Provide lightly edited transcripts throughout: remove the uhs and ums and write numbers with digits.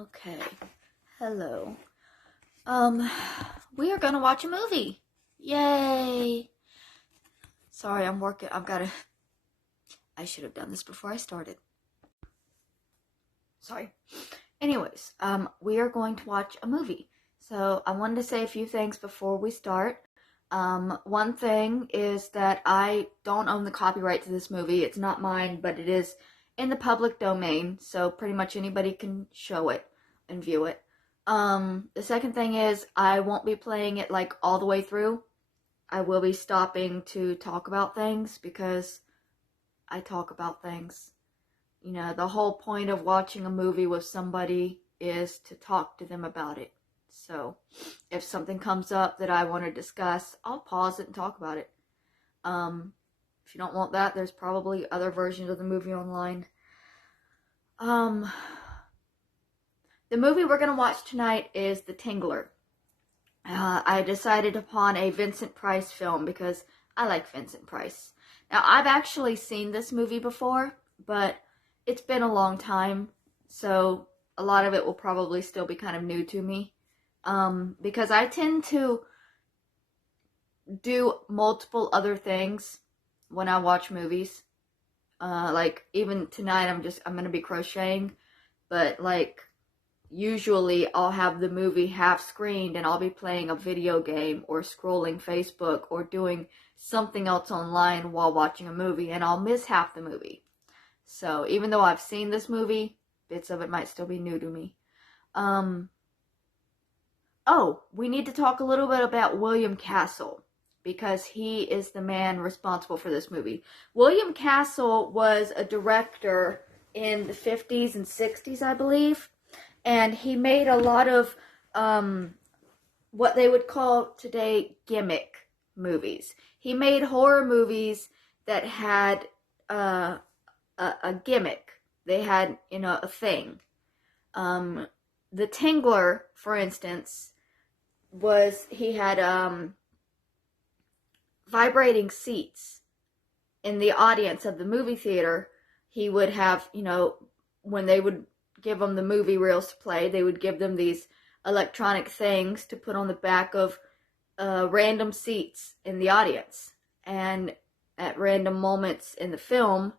Okay. Hello. We are gonna watch a movie. Yay! Sorry, I'm working. I should have done this before I started. Sorry. Anyways, we are going to watch a movie. So I wanted to say a few things before we start. One thing is that I don't own the copyright to this movie. It's not mine, but it is in the public domain, so pretty much anybody can show it and view it. The second thing is I won't be playing it like all the way through. I will be stopping to talk about things because I talk about things. You know, the whole point of watching a movie with somebody is to talk to them about it. So, if something comes up that I want to discuss, I'll pause it and talk about it. If you don't want that, there's probably other versions of the movie online. The movie we're going to watch tonight is The Tingler. I decided upon a Vincent Price film because I like Vincent Price. Now, I've actually seen this movie before, but it's been a long time, so a lot of it will probably still be kind of new to me. Because I tend to do multiple other things when I watch movies. Like even tonight I'm gonna be crocheting, but like usually I'll have the movie half screened and I'll be playing a video game or scrolling Facebook or doing something else online while watching a movie, and I'll miss half the movie. So even though I've seen this movie, bits of it might still be new to me. Oh, we need to talk a little bit about William Castle because he is the man responsible for this movie. William Castle was a director in the 50s and 60s, I believe, and he made a lot of what they would call today gimmick movies. He made horror movies that had a gimmick. They had, a thing. The Tingler, for instance, he had vibrating seats in the audience of the movie theater. He would have, when they would give them the movie reels to play, they would give them these electronic things to put on the back of random seats in the audience. And at random moments in the film,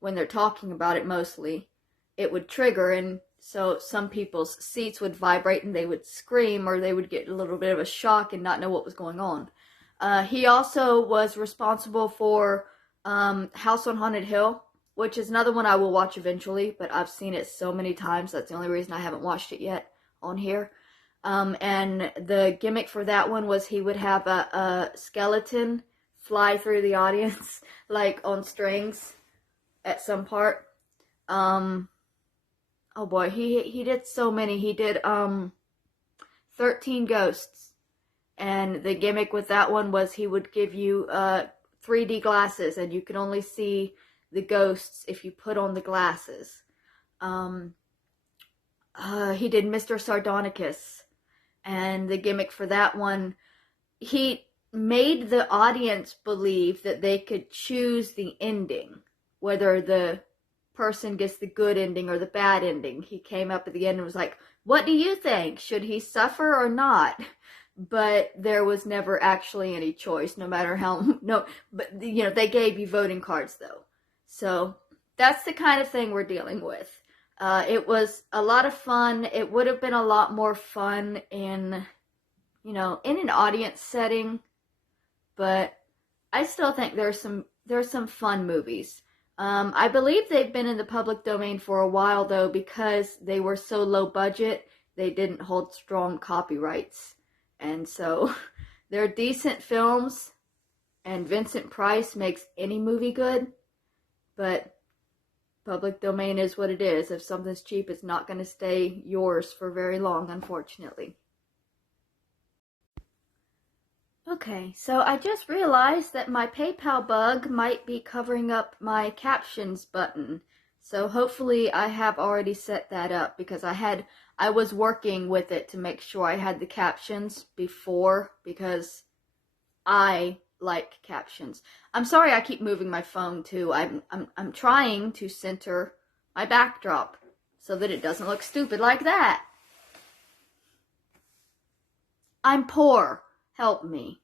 when they're talking about it mostly, it would trigger, and so some people's seats would vibrate and they would scream, or they would get a little bit of a shock and not know what was going on. He also was responsible for House on Haunted Hill, which is another one I will watch eventually, but I've seen it so many times, that's the only reason I haven't watched it yet on here. And the gimmick for that one was he would have a skeleton fly through the audience, like on strings at some part. Oh boy, he did so many. He did 13 Ghosts. And the gimmick with that one was he would give you 3D glasses, and you could only see the ghosts if you put on the glasses. He did Mr. Sardonicus, and the gimmick for that one, he made the audience believe that they could choose the ending, whether the person gets the good ending or the bad ending. He came up at the end and was like, what do you think? Should he suffer or not? But there was never actually any choice, no matter how, no, but they gave you voting cards though. So that's the kind of thing we're dealing with. It was a lot of fun. It would have been a lot more fun in an audience setting, but I still think there's some fun movies. I believe they've been in the public domain for a while though, because they were so low budget, they didn't hold strong copyrights. And so they're decent films, and Vincent Price makes any movie good, but public domain is what it is. If something's cheap, it's not going to stay yours for very long, unfortunately. Okay, so I just realized that my PayPal bug might be covering up my captions button. So hopefully I have already set that up, because I was working with it to make sure I had the captions before, because I like captions. I'm sorry I keep moving my phone too. I'm trying to center my backdrop so that it doesn't look stupid like that. I'm poor. Help me.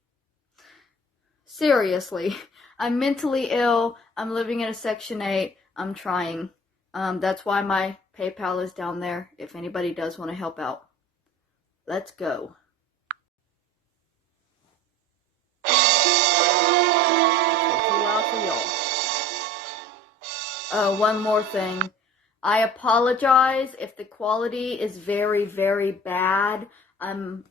Seriously, I'm mentally ill. I'm living in a Section 8. I'm trying. That's why my PayPal is down there if anybody does want to help out. Let's go. One more thing. I apologize if the quality is very, very bad. I'm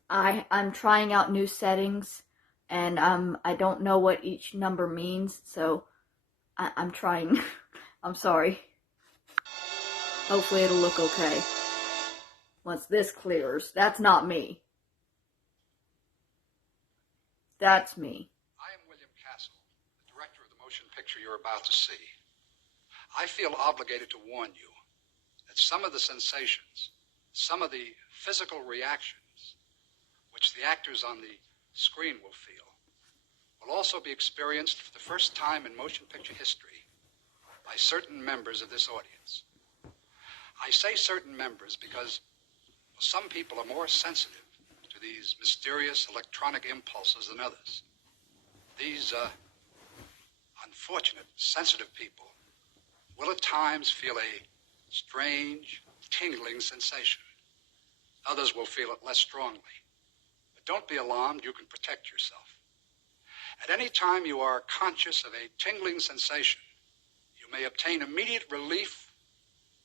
trying out new settings, and I don't know what each number means, so I'm trying. I'm sorry. Hopefully it'll look okay once this clears. That's not me. That's me. I am William Castle, the director of the motion picture you're about to see. I feel obligated to warn you that some of the sensations, some of the physical reactions which the actors on the screen will feel will also be experienced for the first time in motion picture history by certain members of this audience. I say certain members because some people are more sensitive to these mysterious electronic impulses than others. These unfortunate, sensitive people will at times feel a strange, tingling sensation. Others will feel it less strongly. But don't be alarmed, you can protect yourself. At any time you are conscious of a tingling sensation, you may obtain immediate relief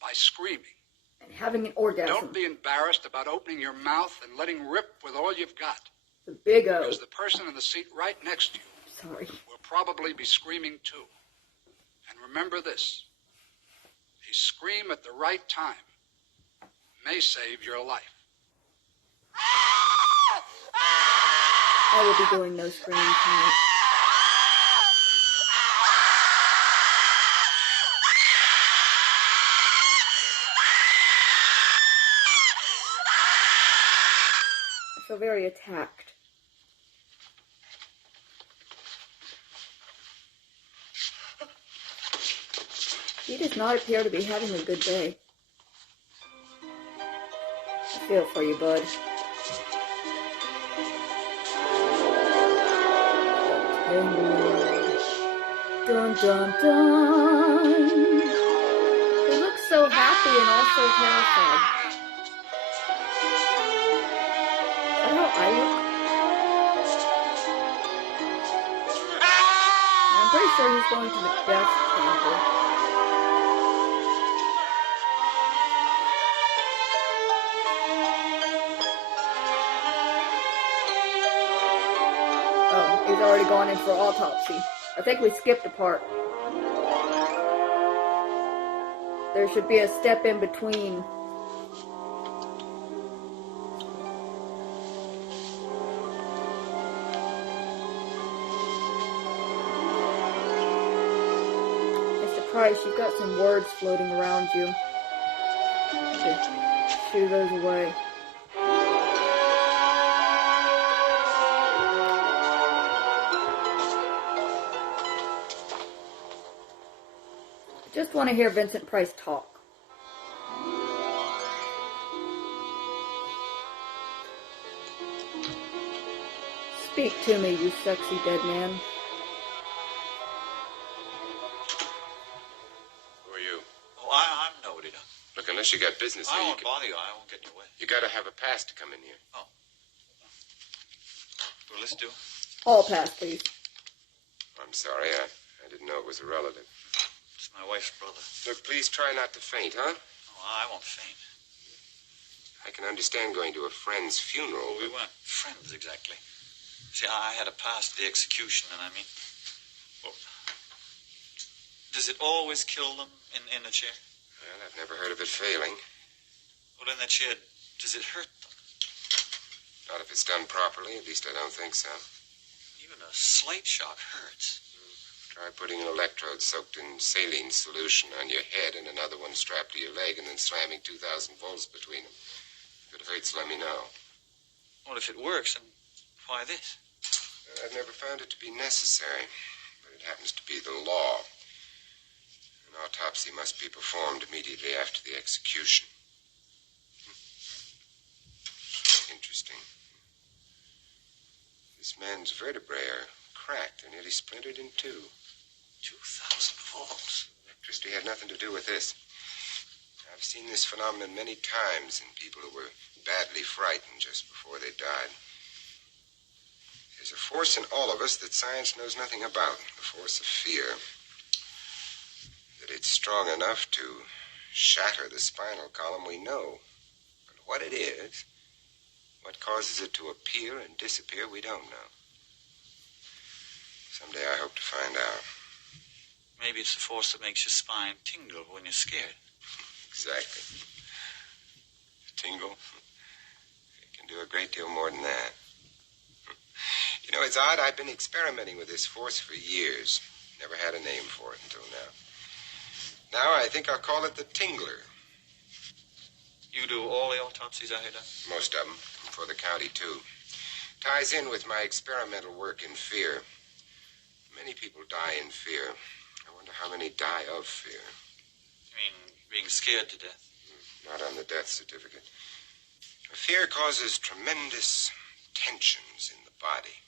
by screaming. And having an orgasm. Don't be embarrassed about opening your mouth and letting rip with all you've got. The big O. Because the person in the seat right next to you will probably be screaming too. And remember this. A scream at the right time may save your life. I will be doing no screaming tonight. I feel very attacked. He does not appear to be having a good day. I feel for you, bud. Dun dun dun. He looks so happy and also terrified. Is that how I look? I'm pretty sure he's going to the death chamber. Oh, he's already gone in for autopsy. I think we skipped a part. There should be a step in between. Mr. Price, you've got some words floating around you. Okay. Shoo those away. Just want to hear Vincent Price talk. Speak to me, you sexy dead man. Who are you? Oh, I'm nobody. Look, unless you got business here, I won't bother you. I won't get in your way. You gotta have a pass to come in here. Oh. Well, let's do. All pass, please. I'm sorry, I didn't know it was a relative. It's my wife's brother. Look, please try not to faint, huh? Oh, I won't faint. I can understand going to a friend's funeral. Well, we weren't friends exactly. See, I had a pass to the execution, and I mean, well, does it always kill them in a chair? Well, I've never heard of it failing. Well, in that chair, does it hurt them? Not if it's done properly. At least I don't think so. Even a slight shock hurts. Try putting an electrode soaked in saline solution on your head and another one strapped to your leg and then slamming 2,000 volts between them. If it hurts, let me know. Well, if it works, then why this? I've never found it to be necessary, but it happens to be the law. An autopsy must be performed immediately after the execution. Interesting. This man's vertebrae are cracked. They're nearly splintered in two. 2,000 volts. Electricity had nothing to do with this. I've seen this phenomenon many times in people who were badly frightened just before they died. There's a force in all of us that science knows nothing about, the force of fear. That it's strong enough to shatter the spinal column we know. But what it is, what causes it to appear and disappear, we don't know. Someday I hope to find out. Maybe it's the force that makes your spine tingle when you're scared. Exactly. Tingle? It can do a great deal more than that. You know, it's odd. I've been experimenting with this force for years. Never had a name for it until now. Now I think I'll call it the TINGLER. You do all the autopsies I heard of? Most of them. For the county, too. Ties in with my experimental work in fear. Many people die in fear. I wonder how many die of fear. You mean being scared to death? Not on the death certificate. Fear causes tremendous tensions in the body.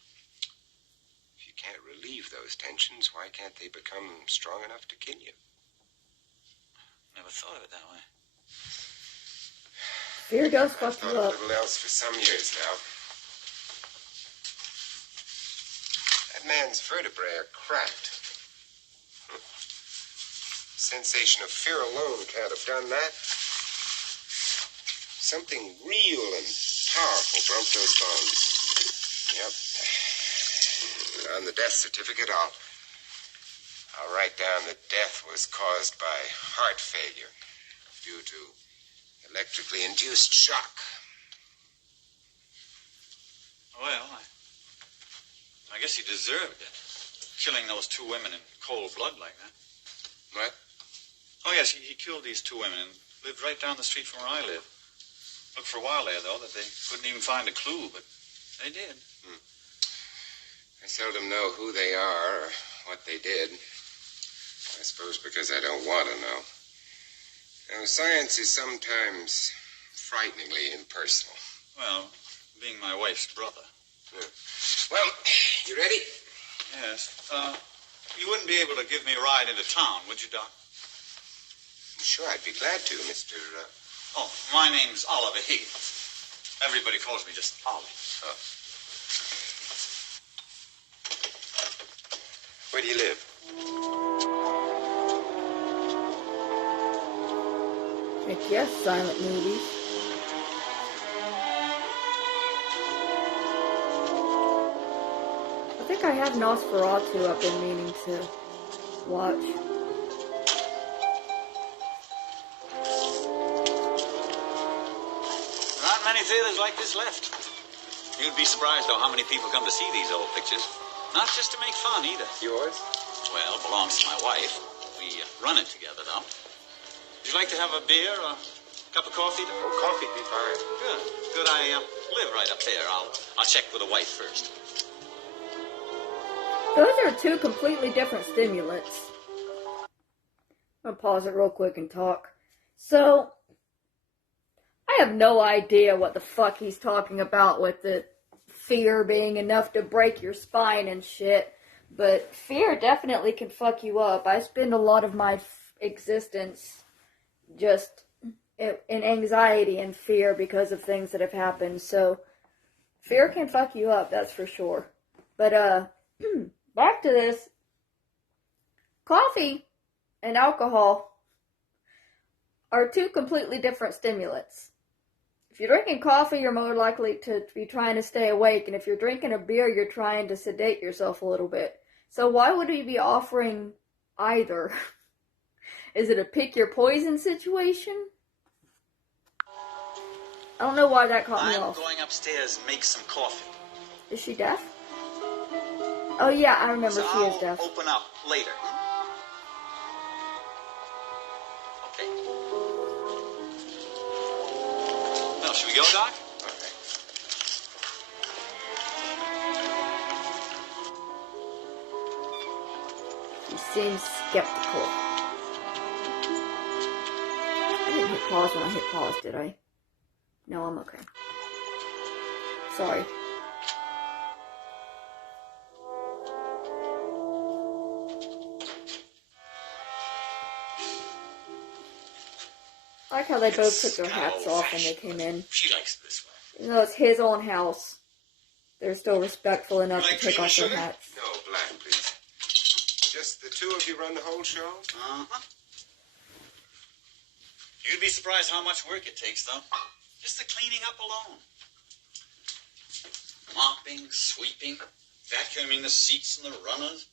If you can't relieve those tensions, why can't they become strong enough to kill you? Never thought of it that way. Fear does I've fuck thought you a up. little else for some years now. That man's vertebrae are cracked. Sensation of fear alone can't have done that. Something real and powerful broke those bones. Yep. On the death certificate, I'll write down that death was caused by heart failure due to electrically induced shock. Well, I guess he deserved it. Killing those two women in cold blood like that. What? Oh, yes, he killed these two women and lived right down the street from where I live. Looked for a while there, though, that they couldn't even find a clue, but they did. I seldom know who they are or what they did. I suppose because I don't want to know. You know, science is sometimes frighteningly impersonal. Well, being my wife's brother. Yeah. Well, you ready? Yes. You wouldn't be able to give me a ride into town, would you, Doc? Sure, I'd be glad to, Mr. Oh, my name's Oliver Higgins. Everybody calls me just Ollie. Where do you live? Heck yes, silent movies. I think I have Nosferatu I've been meaning to watch. There aren't many theaters like this left. You'd be surprised, though, how many people come to see these old pictures. Not just to make fun, either. Yours? Well, belongs to my wife. We run it together, though. Would you like to have a beer or a cup of coffee? Oh, coffee'd be fine. Good. Good. I live right up there. I'll check with the wife first. Those are two completely different stimulants. I'm gonna pause it real quick and talk. So, I have no idea what the fuck he's talking about with the fear being enough to break your spine and shit. But fear definitely can fuck you up. I spend a lot of my existence just in anxiety and fear because of things that have happened. So, fear can fuck you up, that's for sure. But, back to this. Coffee and alcohol are two completely different stimulants. If you're drinking coffee, you're more likely to be trying to stay awake. And if you're drinking a beer, you're trying to sedate yourself a little bit. So why would he be offering either? Is it a pick your poison situation? I don't know why that caught me off. I'm going upstairs and make some coffee. Is she deaf? Oh yeah, I remember So she is deaf. I'll open up later. Okay. Well, should we go, Doc? Okay. She seems skeptical. hit pause when I hit pause, did I? No, I'm okay. Sorry. I like how they both took their hats off when they came in. She likes it this way. Even though it's his own house, they're still respectful enough to take off their hats. No, black, please. Just the two of you run the whole show? Uh-huh. You'd be surprised how much work it takes, though. Just the cleaning up alone. Mopping, sweeping, vacuuming the seats and the runners.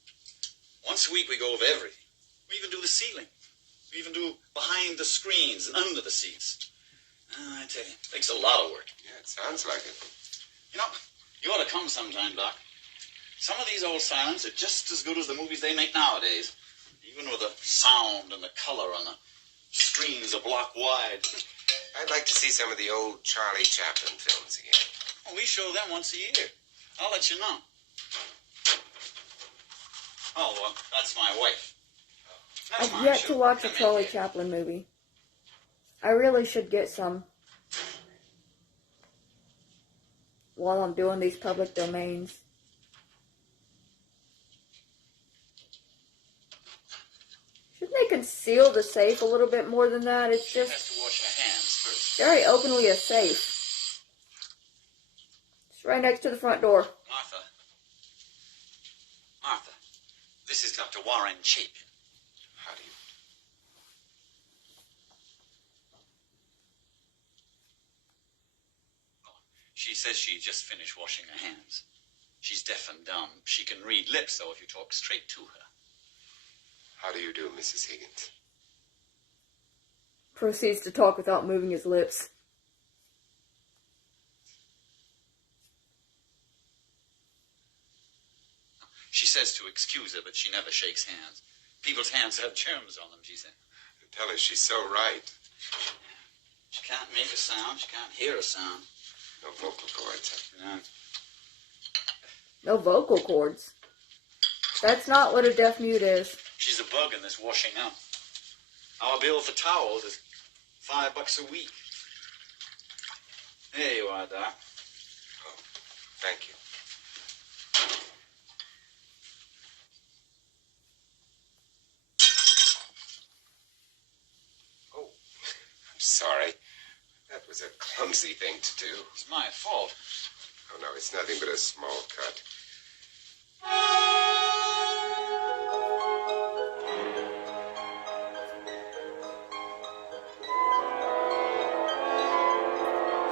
Once a week we go over everything. We even do the ceiling. We even do behind the screens and under the seats. I tell you, it takes a lot of work. Yeah, it sounds like it. You know, you ought to come sometime, Doc. Some of these old silents are just as good as the movies they make nowadays. Even with the sound and the color on the screens a block wide. I'd like to see some of the old Charlie Chaplin films again. Well, we show them once a year. I'll let you know. Oh, well, that's my wife. I've yet to watch a Charlie Chaplin movie. I really should get some while I'm doing these public domains. Shouldn't they conceal the safe a little bit more than that? It's She has just to wash her hands first. very openly a safe. It's right next to the front door. Martha, this is Dr. Warren Chapin. How do you... She says she just finished washing her hands. She's deaf and dumb. She can read lips, though, if you talk straight to her. How do you do, Mrs. Higgins? Proceeds to talk without moving his lips. She says to excuse her, but she never shakes hands. People's hands have germs on them, she said. Tell her she's so right. She can't make a sound. She can't hear a sound. No vocal cords. No. No vocal cords. That's not what a deaf mute is. She's a bug in this washing up. Our bill for towels is $5 a week. There you are, Doc. Oh, thank you. Oh, I'm sorry. That was a clumsy thing to do. It's my fault. Oh, no, it's nothing but a small cut.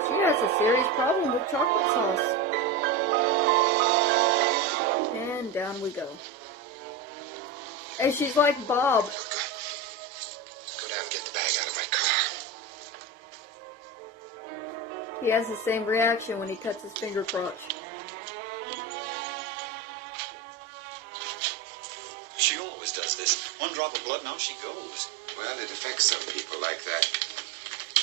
She has a serious problem with chocolate sauce. And down we go. And she's like Bob. Go down and get the bag out of my car. He has the same reaction when he cuts his finger crotch. She always does this. One drop of blood, now she goes. Well, it affects some people like that.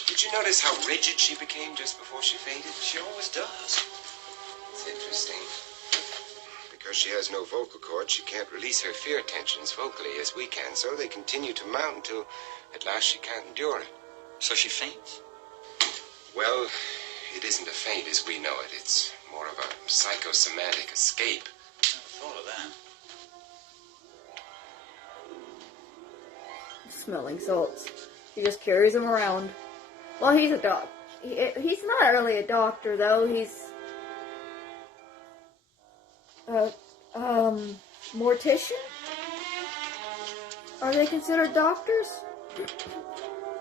Did you notice how rigid she became just before she fainted? She always does. It's interesting. Because she has no vocal cords, she can't release her fear tensions vocally as we can, so they continue to mount until at last she can't endure it. So she faints? Well, it isn't a faint as we know it. It's more of a psychosomatic escape. Never thought of that. Smelling salts. He just carries them around. Well, he's a doc. He's not really a doctor, though. He's mortician? Are they considered doctors?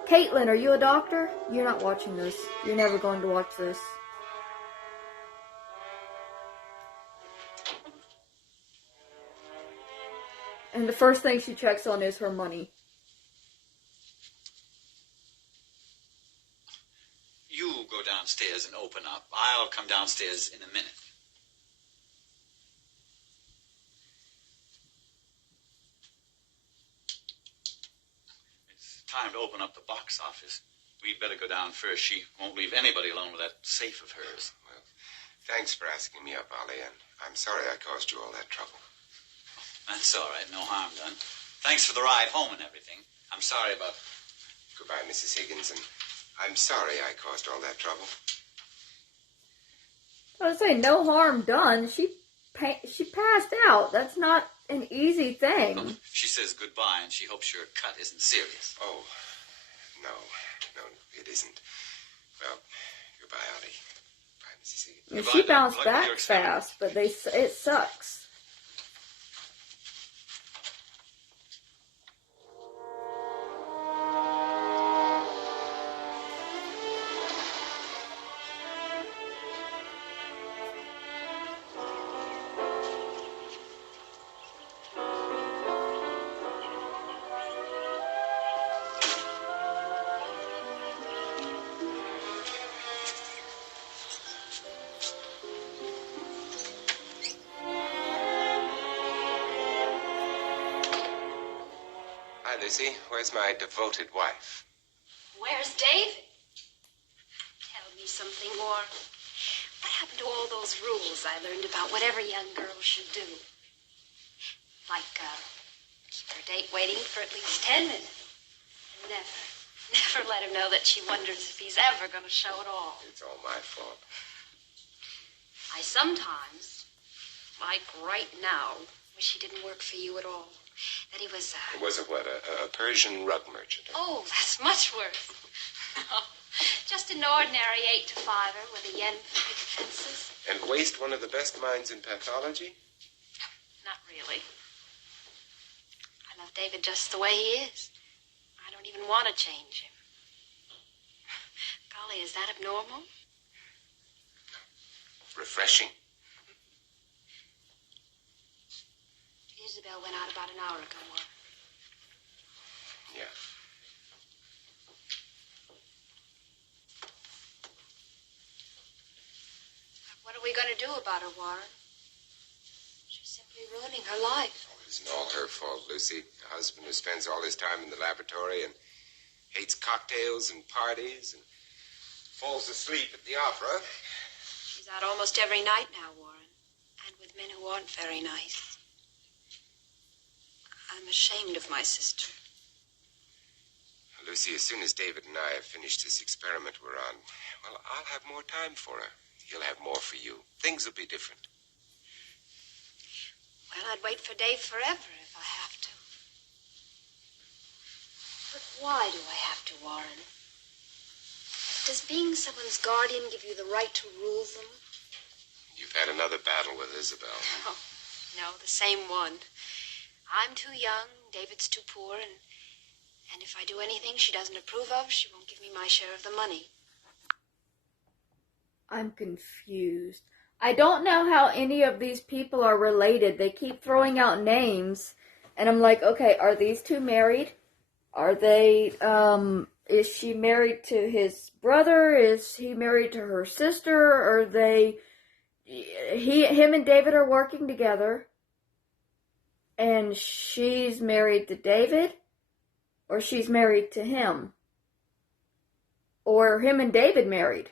Caitlin, are you a doctor? You're not watching this. You're never going to watch this. And the first thing she checks on is her money. You go downstairs and open up. I'll come downstairs in a minute. It's time to open up the box office. We'd better go down first. She won't leave anybody alone with that safe of hers. Well, thanks for asking me up, Ollie, and I'm sorry I caused you all that trouble. That's all right. No harm done. Thanks for the ride home and everything. I'm sorry about... Goodbye, Mrs. Higgins, and I'm sorry I caused all that trouble. I was saying, no harm done. She passed out. That's not an easy thing. She says goodbye, and she hopes your cut isn't serious. Oh, no, it isn't. Well, goodbye, Ollie. Bye, Mrs. Egan. And Goodbye, she Doc. bounced Good luck with back your experiment. fast, but it sucks. Hi, Lucy. Where's my devoted wife? Where's David? Tell me something more. What happened to all those rules I learned about what every young girl should do? Like, keep her date waiting for at least 10 minutes. And never let him know that she wonders if he's ever going to show at all. It's all my fault. I sometimes, like right now, wish he didn't work for you at all. That he was, It was a what? A Persian rug merchant? Oh, that's much worse. Just an ordinary 8-to-5er with a yen for picket fences. And waste one of the best minds in pathology? Not really. I love David just the way he is. I don't even want to change him. Golly, is that abnormal? Refreshing. Isabel went out about an hour ago. Yeah. What are we going to do about her, Warren? She's simply ruining her life. Oh, it isn't all her fault, Lucy. A husband who spends all his time in the laboratory and hates cocktails and parties and falls asleep at the opera. She's out almost every night now, Warren. And with men who aren't very nice. I'm ashamed of my sister. Lucy, as soon as David and I have finished this experiment we're on, well, I'll have more time for her. He'll have more for you. Things will be different. Well, I'd wait for Dave forever if I have to. But why do I have to, Warren? Does being someone's guardian give you the right to rule them? You've had another battle with Isabel. Oh, no, the same one. I'm too young, David's too poor, and if I do anything she doesn't approve of, she won't give me my share of the money. I'm confused. I don't know how any of these people are related. They keep throwing out names, and I'm like, okay, are these two married? Are they, is she married to his brother? Is he married to her sister? Are they, him and David are working together, and she's married to David? Or she's married to him? Or him and David married?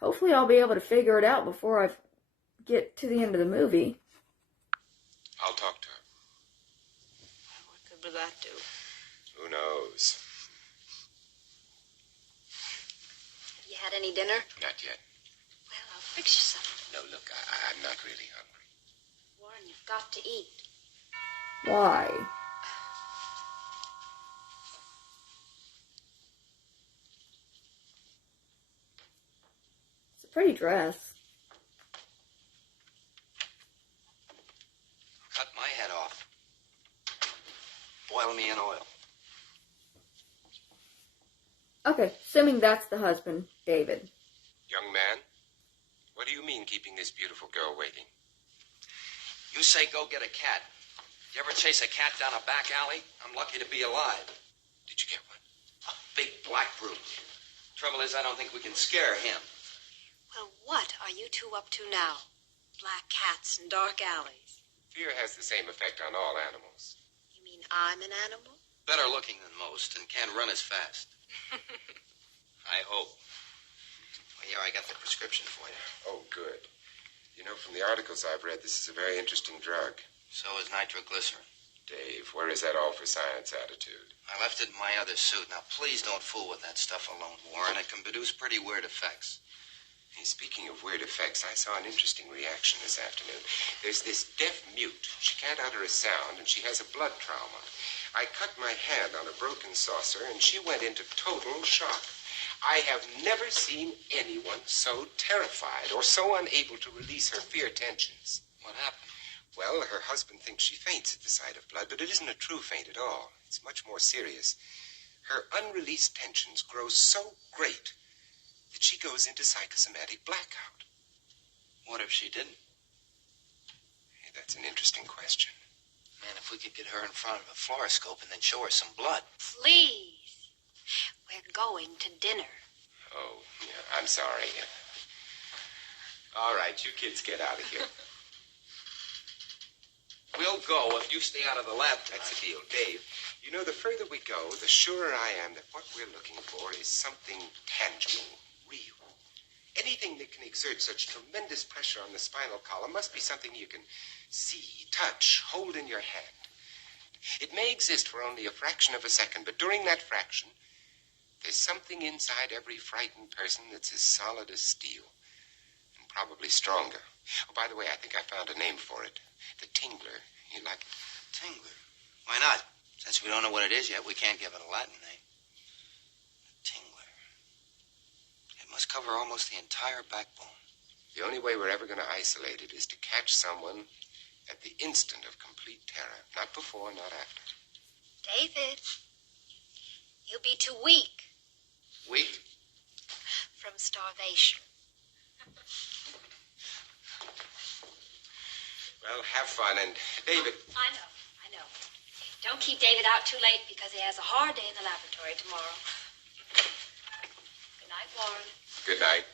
Hopefully I'll be able to figure it out before I get to the end of the movie. I'll talk to her. What good will that do? Who knows? Have you had any dinner? Not yet. Well, I'll fix you something. No, look, I'm not really hungry. Warren, you've got to eat. Why? It's a pretty dress. Cut my head off. Boil me in oil. Okay, assuming that's the husband, David. Young man, what do you mean keeping this beautiful girl waiting? You say go get a cat. You ever chase a cat down a back alley? I'm lucky to be alive. Did you get one? A big black brute. Trouble is, I don't think we can scare him. Well, what are you two up to now? Black cats and dark alleys. Fear has the same effect on all animals. You mean I'm an animal? Better looking than most and can't run as fast. I hope. Well, here, I got the prescription for you. Oh, good. You know, from the articles I've read, this is a very interesting drug. So is nitroglycerin. Dave, where is that all-for-science attitude? I left it in my other suit. Now, please don't fool with that stuff alone, Warren. It can produce pretty weird effects. Hey, speaking of weird effects, I saw an interesting reaction this afternoon. There's this deaf mute. She can't utter a sound, and she has a blood trauma. I cut my hand on a broken saucer, and she went into total shock. I have never seen anyone so terrified or so unable to release her fear tensions. What happened? Well, her husband thinks she faints at the sight of blood, but it isn't a true faint at all. It's much more serious. Her unreleased tensions grow so great that she goes into psychosomatic blackout. What if she didn't? Hey, that's an interesting question. Man, if we could get her in front of a fluoroscope and then show her some blood. Please. We're going to dinner. Oh, yeah, I'm sorry. All right, you kids get out of here. We'll go if you stay out of the lab. That's the deal, Dave. You know, the further we go, the surer I am that what we're looking for is something tangible, real. Anything that can exert such tremendous pressure on the spinal column must be something you can see, touch, hold in your hand. It may exist for only a fraction of a second, but during that fraction, there's something inside every frightened person that's as solid as steel, and probably stronger. Oh, by the way, I think I found a name for it. The Tingler. You like it? Tingler? Why not? Since we don't know what it is yet, we can't give it a Latin name. Tingler. It must cover almost the entire backbone. The only way we're ever going to isolate it is to catch someone at the instant of complete terror. Not before, not after. David, you'll be too weak Weak? from starvation. Well, have fun, and David... I know. Don't keep David out too late because he has a hard day in the laboratory tomorrow. Good night, Warren. Good night.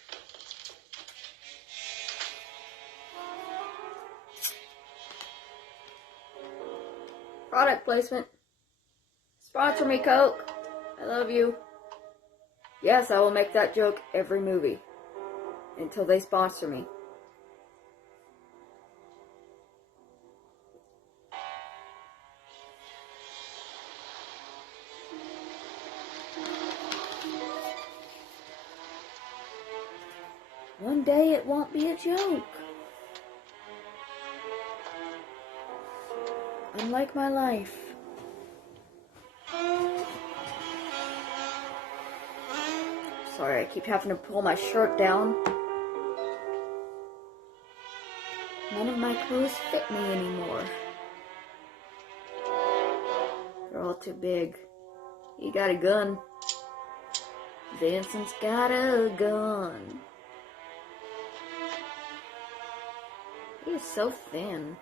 Product placement. Sponsor me, Coke. I love you. Yes, I will make that joke every movie. Until they sponsor me. One day it won't be a joke. Unlike my life. Sorry, I keep having to pull my shirt down. None of my clothes fit me anymore. They're all too big. He got a gun. Vincent's got a gun. He's so thin.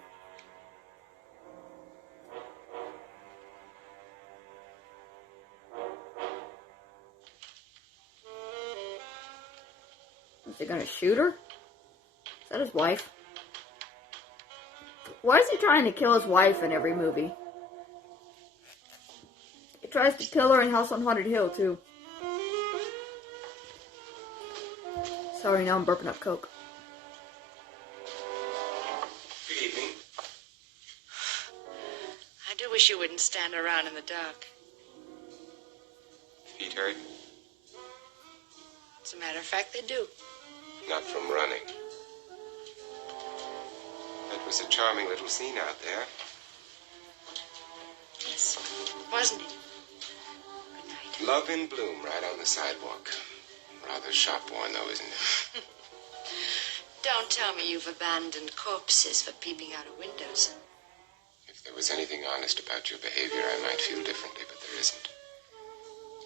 Is he gonna shoot her? Is that his wife? Why is he trying to kill his wife in every movie? He tries to kill her in House on Haunted Hill, too. Sorry, now I'm burping up Coke. Good evening. I do wish you wouldn't stand around in the dark. Feet hurt? As a matter of fact, they do. Not from running. That was a charming little scene out there. Yes, wasn't it? Good night. Love in bloom right on the sidewalk. Rather shop-worn, though, isn't it? Don't tell me you've abandoned corpses for peeping out of windows. If there was anything honest about your behavior, I might feel differently, but there isn't.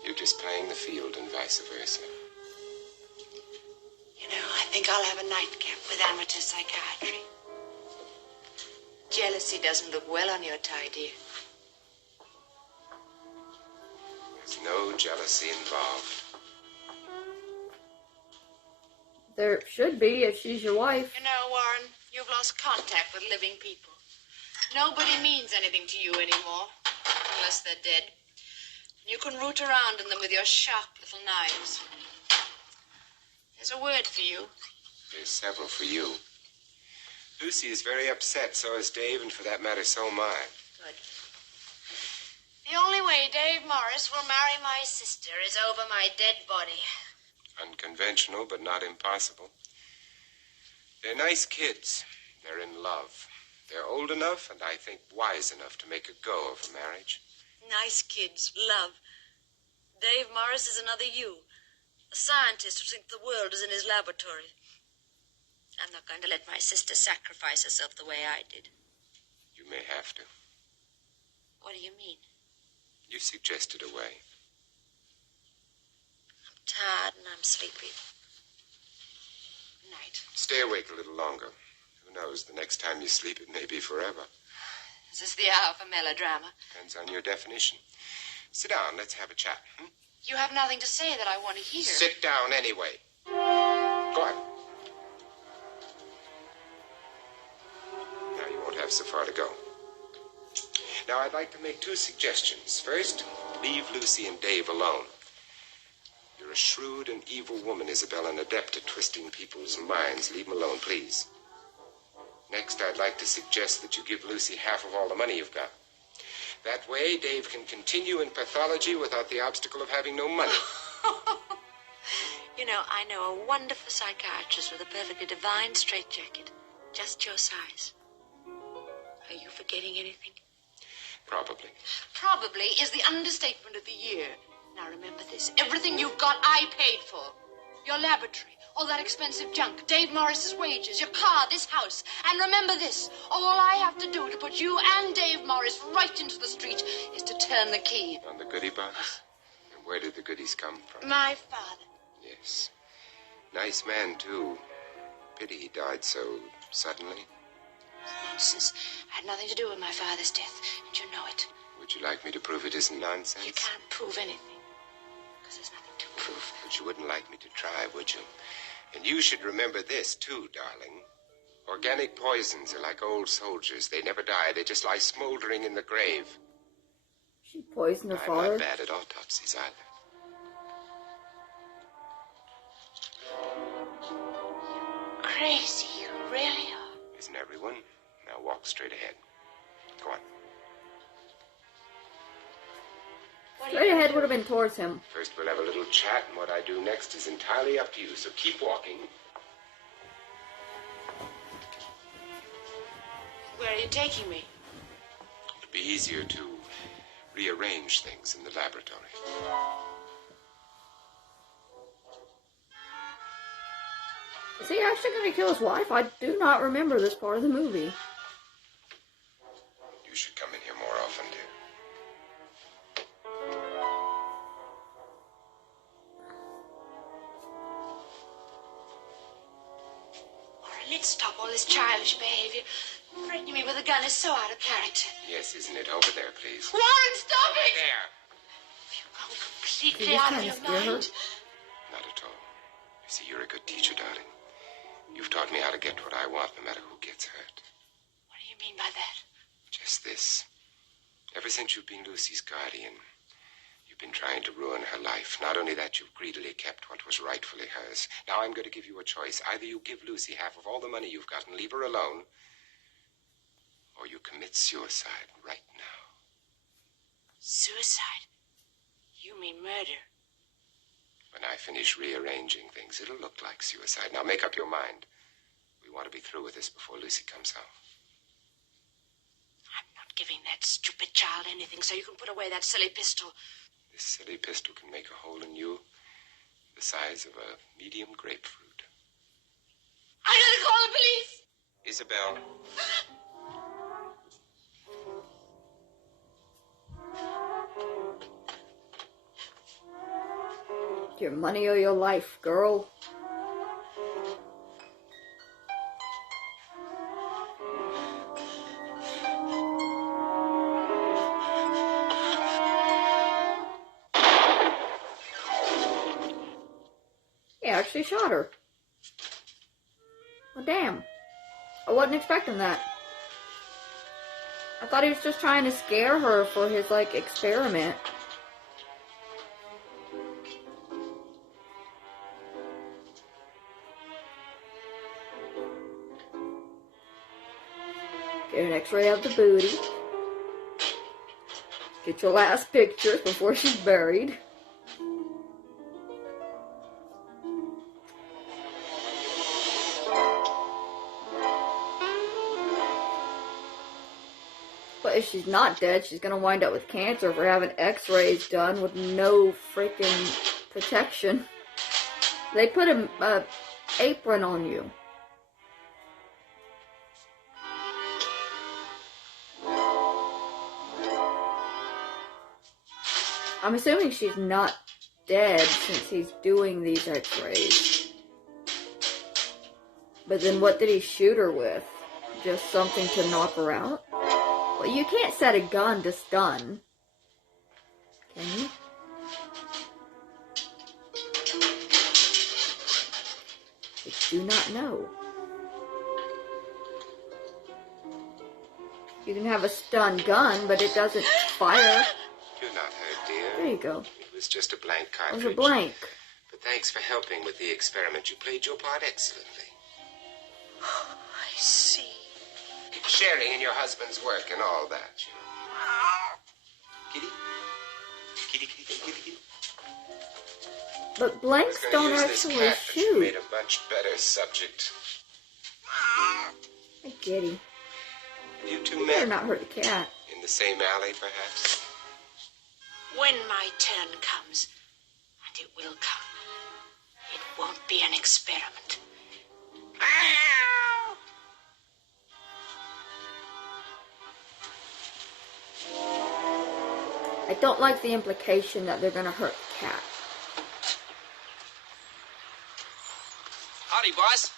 You're just playing the field and vice versa. You know, I think I'll have a nightcap with amateur psychiatry. Jealousy doesn't look well on your tie, dear. There's no jealousy involved. There should be if she's your wife. You know, Warren, you've lost contact with living people. Nobody means anything to you anymore, unless they're dead. You can root around in them with your sharp little knives. There's a word for you. There's several for you. Lucy is very upset, so is Dave, and for that matter, so am I. Good. The only way Dave Morris will marry my sister is over my dead body. Unconventional, but not impossible. They're nice kids. They're in love. They're old enough, and I think wise enough to make a go of a marriage. Nice kids, love. Dave Morris is another you. A scientist who thinks the world is in his laboratory. I'm not going to let my sister sacrifice herself the way I did. You may have to. What do you mean? You suggested a way. I'm tired and I'm sleepy. Good night. Stay awake a little longer. Who knows, the next time you sleep, it may be forever. Is this the hour for melodrama? Depends on your definition. Sit down, let's have a chat. You have nothing to say that I want to hear. Sit down anyway. Go on. Now you won't have so far to go. Now I'd like to make two suggestions. First, leave Lucy and Dave alone. You're a shrewd and evil woman, Isabel, and adept at twisting people's minds. Leave them alone, please. Next, I'd like to suggest that you give Lucy half of all the money you've got. That way, Dave can continue in pathology without the obstacle of having no money. You know, I know a wonderful psychiatrist with a perfectly divine straitjacket. Just your size. Are you forgetting anything? Probably. Probably is the understatement of the year. Now remember this. Everything you've got, I paid for. Your laboratory, all that expensive junk, Dave Morris's wages, your car, this house. And remember this. All I have to do to put you and Dave Morris right into the street is to turn the key. On the goodie box? And where did the goodies come from? My father. Yes. Nice man, too. Pity he died so suddenly. Nonsense. I had nothing to do with my father's death, and you know it. Would you like me to prove it isn't nonsense? You can't prove anything, because there's nothing to prove. But you wouldn't like me to try, would you? And you should remember this, too, darling. Organic poisons are like old soldiers. They never die. They just lie smoldering in the grave. She poisoned her I'm father. not bad at autopsies either. Crazy, you really are. Isn't everyone? Now walk straight ahead. Go on. Straight ahead would have been towards him. First we'll have a little chat, and what I do next is entirely up to you, so keep walking. Where are you taking me? It'd be easier to rearrange things in the laboratory. Is he actually going to kill his wife? I do not remember this part of the movie. You should come in here more often, dear. Warren, let's stop all this childish behavior. Threatening me with a gun is so out of character. Yes, isn't it? Over there, please. Warren, stop it! There. You've gone completely Did you out try of to your scare her? mind. Not at all. You see, you're a good teacher, darling. You've taught me how to get what I want, no matter who gets hurt. What do you mean by that? Just this. Ever since you've been Lucy's guardian, you've been trying to ruin her life. Not only that, you've greedily kept what was rightfully hers. Now I'm going to give you a choice. Either you give Lucy half of all the money you've got and leave her alone, or you commit suicide right now. Suicide? You mean murder? When I finish rearranging things, it'll look like suicide. Now make up your mind. We want to be through with this before Lucy comes home. I'm not giving that stupid child anything, so you can put away that silly pistol. This silly pistol can make a hole in you the size of a medium grapefruit. I'm gonna call the police! Isabel. Your money or your life, girl. He actually shot her. Well, damn. I wasn't expecting that. I thought he was just trying to scare her for his, like, experiment. Get an x-ray of the booty. Get your last pictures before she's buried. But if she's not dead, she's gonna wind up with cancer for having x-rays done with no freaking protection. They put a apron on you. I'm assuming she's not dead since he's doing these x-rays. But then what did he shoot her with? Just something to knock her out? Well, you can't set a gun to stun. Can you? I do not know. You can have a stun gun, but it doesn't fire. You're not hurt, dear. There you go. It was just a blank It cartridge. was a blank. But thanks for helping with the experiment. You played your part excellently. I see. Sharing in your husband's work and all that, you know. Kitty? Kitty, kitty, kitty, kitty, kitty. But blanks don't actually You shoot. made a much better subject. Hey, kitty. You two You better met not hurt the cat. in the same alley, perhaps? When my turn comes, and it will come, it won't be an experiment. I don't like the implication that they're gonna hurt the cat. Howdy, boss.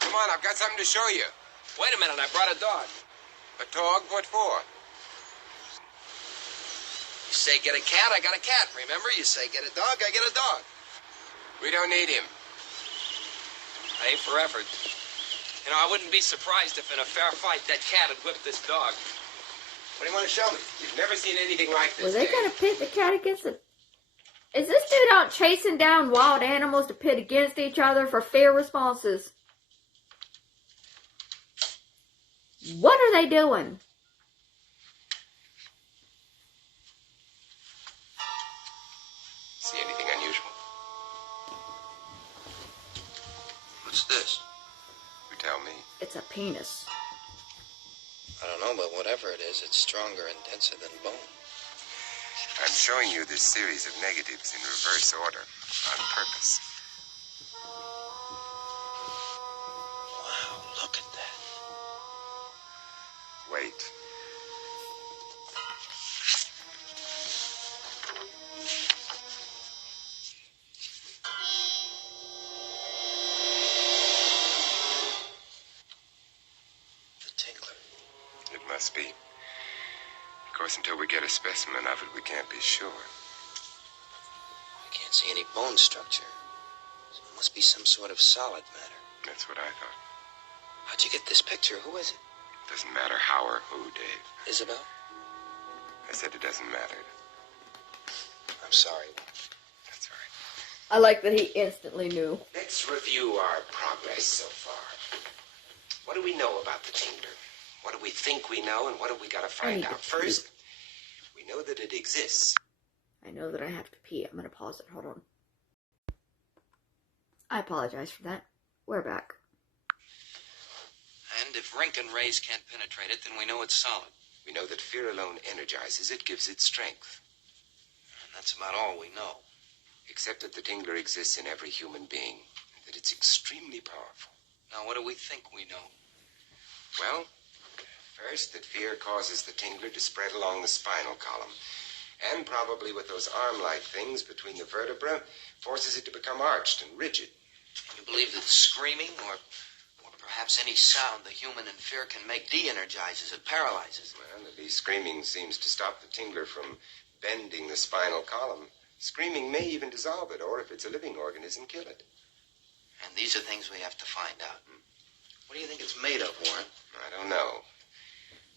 Come on, I've got something to show you. Wait a minute, I brought a dog. A dog? What for? You say get a cat, I got a cat. Remember, you say get a dog, I get a dog. We don't need him. I ain't for effort. You know, I wouldn't be surprised if in a fair fight that cat had whipped this dog. What do you want to show me? You've never seen anything like this. Were they Dave. gonna pit the cat against the... Is this dude out chasing down wild animals to pit against each other for fair responses? What are they doing? See anything unusual? What's this? You tell me. It's a penis. I don't know, but whatever it is, it's stronger and denser than bone. I'm showing you this series of negatives in reverse order on purpose. Wow, look at that. Wait. The Tingler. It must be. Of course, until we get a specimen of it, we can't be sure. I can't see any bone structure. So it must be some sort of solid matter. That's what I thought. How'd you get this picture? Who is it? Doesn't matter how or who, Dave. Isabel? I said it doesn't matter. I'm sorry. That's all right. I like that he instantly knew. Let's review our progress so far. What do we know about the Tingler? What do we think we know, and what do we got to find need to out? First, we know that it exists. I know that I have to pee. I'm gonna pause it. Hold on. I apologize for that. We're back. And if Rinkin rays can't penetrate it, then we know it's solid. We know that fear alone energizes it, gives it strength. And that's about all we know. Except that the Tingler exists in every human being, and that it's extremely powerful. Now, what do we think we know? Well, first, that fear causes the Tingler to spread along the spinal column, and probably with those arm-like things between the vertebrae, forces it to become arched and rigid. You believe that screaming or perhaps any sound the human in fear can make de-energizes it, paralyzes it? Well, at least screaming seems to stop the Tingler from bending the spinal column. Screaming may even dissolve it, or if it's a living organism, kill it. And these are things we have to find out. What do you think it's made of, Warren? I don't know,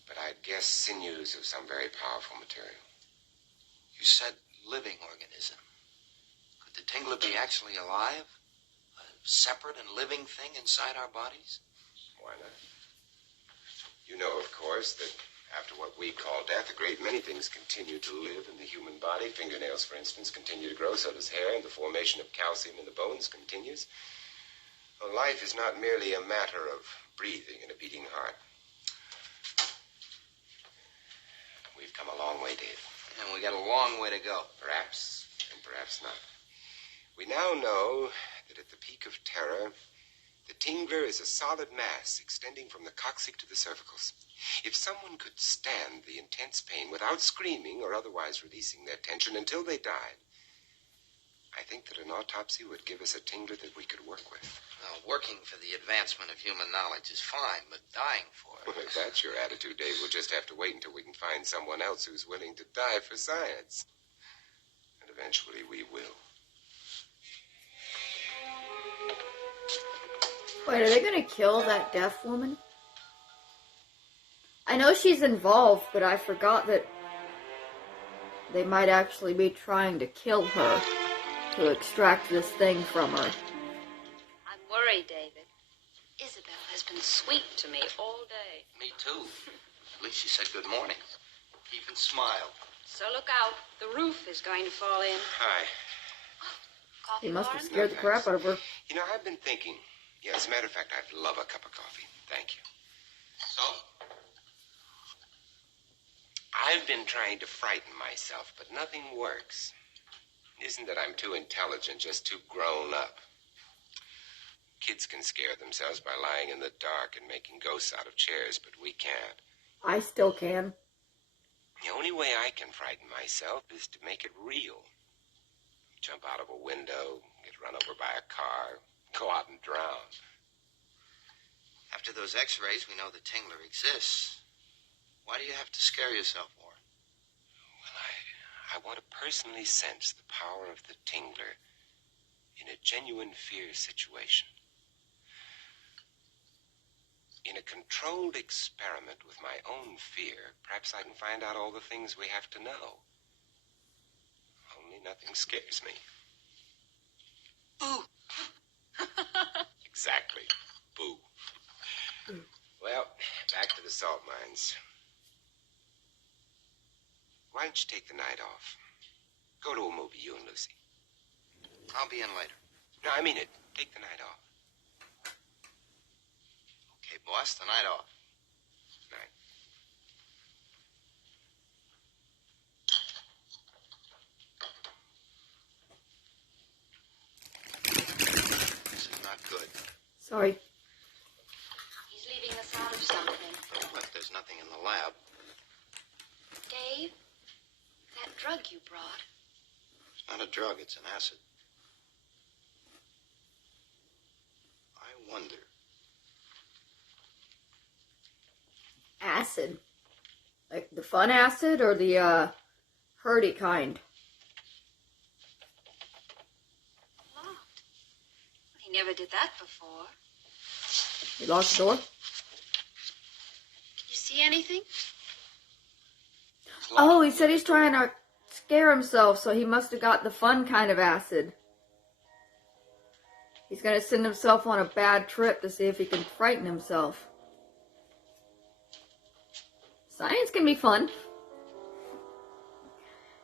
but I'd guess sinews of some very powerful material. You said living organism. Could the Tingler be actually alive? A separate and living thing inside our bodies? Why not? You know, of course, that After what we call death, a great many things continue to live in the human body. Fingernails, for instance, continue to grow, so does hair, and the formation of calcium in the bones continues. Well, life is not merely a matter of breathing and a beating heart. We've come a long way, Dave. And we got a long way to go. Perhaps, and perhaps not. We now know that at the peak of terror, the tingler is a solid mass extending from the coccyx to the cervicals. If someone could stand the intense pain without screaming or otherwise releasing their tension until they died, I think that an autopsy would give us a tingler that we could work with. Well, working for the advancement of human knowledge is fine, but dying for it... Well, if that's your attitude, Dave, we'll just have to wait until we can find someone else who's willing to die for science. And eventually we will. Wait, are they gonna kill that deaf woman? I know she's involved, but I forgot that they might actually be trying to kill her to extract this thing from her. I'm worried, David. Isabel has been sweet to me all day. Me too. At least she said good morning. Even smiled. So look out. The roof is going to fall in. Hi. Coffee, He must have Warren? scared the crap out of her. You know, I've been thinking. Yeah, as a matter of fact, I'd love a cup of coffee. Thank you. So? I've been trying to frighten myself, but nothing works. It isn't that I'm too intelligent, just too grown up. Kids can scare themselves by lying in the dark and making ghosts out of chairs, but we can't. I still can. The only way I can frighten myself is to make it real. Jump out of a window, get run over by a car, go out and drown. After those x-rays, we know the tingler exists. Why do you have to scare yourself, Warren? Well, I want to personally sense the power of the tingler in a genuine fear situation. In a controlled experiment with my own fear, perhaps I can find out all the things we have to know. Only nothing scares me. Boo! Exactly. Boo. Well, back to the salt mines. Why don't you take the night off? Go to a movie, you and Lucy. I'll be in later. No, I mean it. Take the night off. Okay, boss, the night off. Night. This is not good. Sorry. He's leaving us out of something. What? There's nothing in the lab. Dave, that drug you brought. It's not a drug, it's an acid. I wonder. Acid. Like the fun acid or the hurty kind? Locked. He never did that before. He locked the door? Can you see anything? Oh, he said he's trying to scare himself, so he must have got the fun kind of acid. He's gonna send himself on a bad trip to see if he can frighten himself. Science can be fun.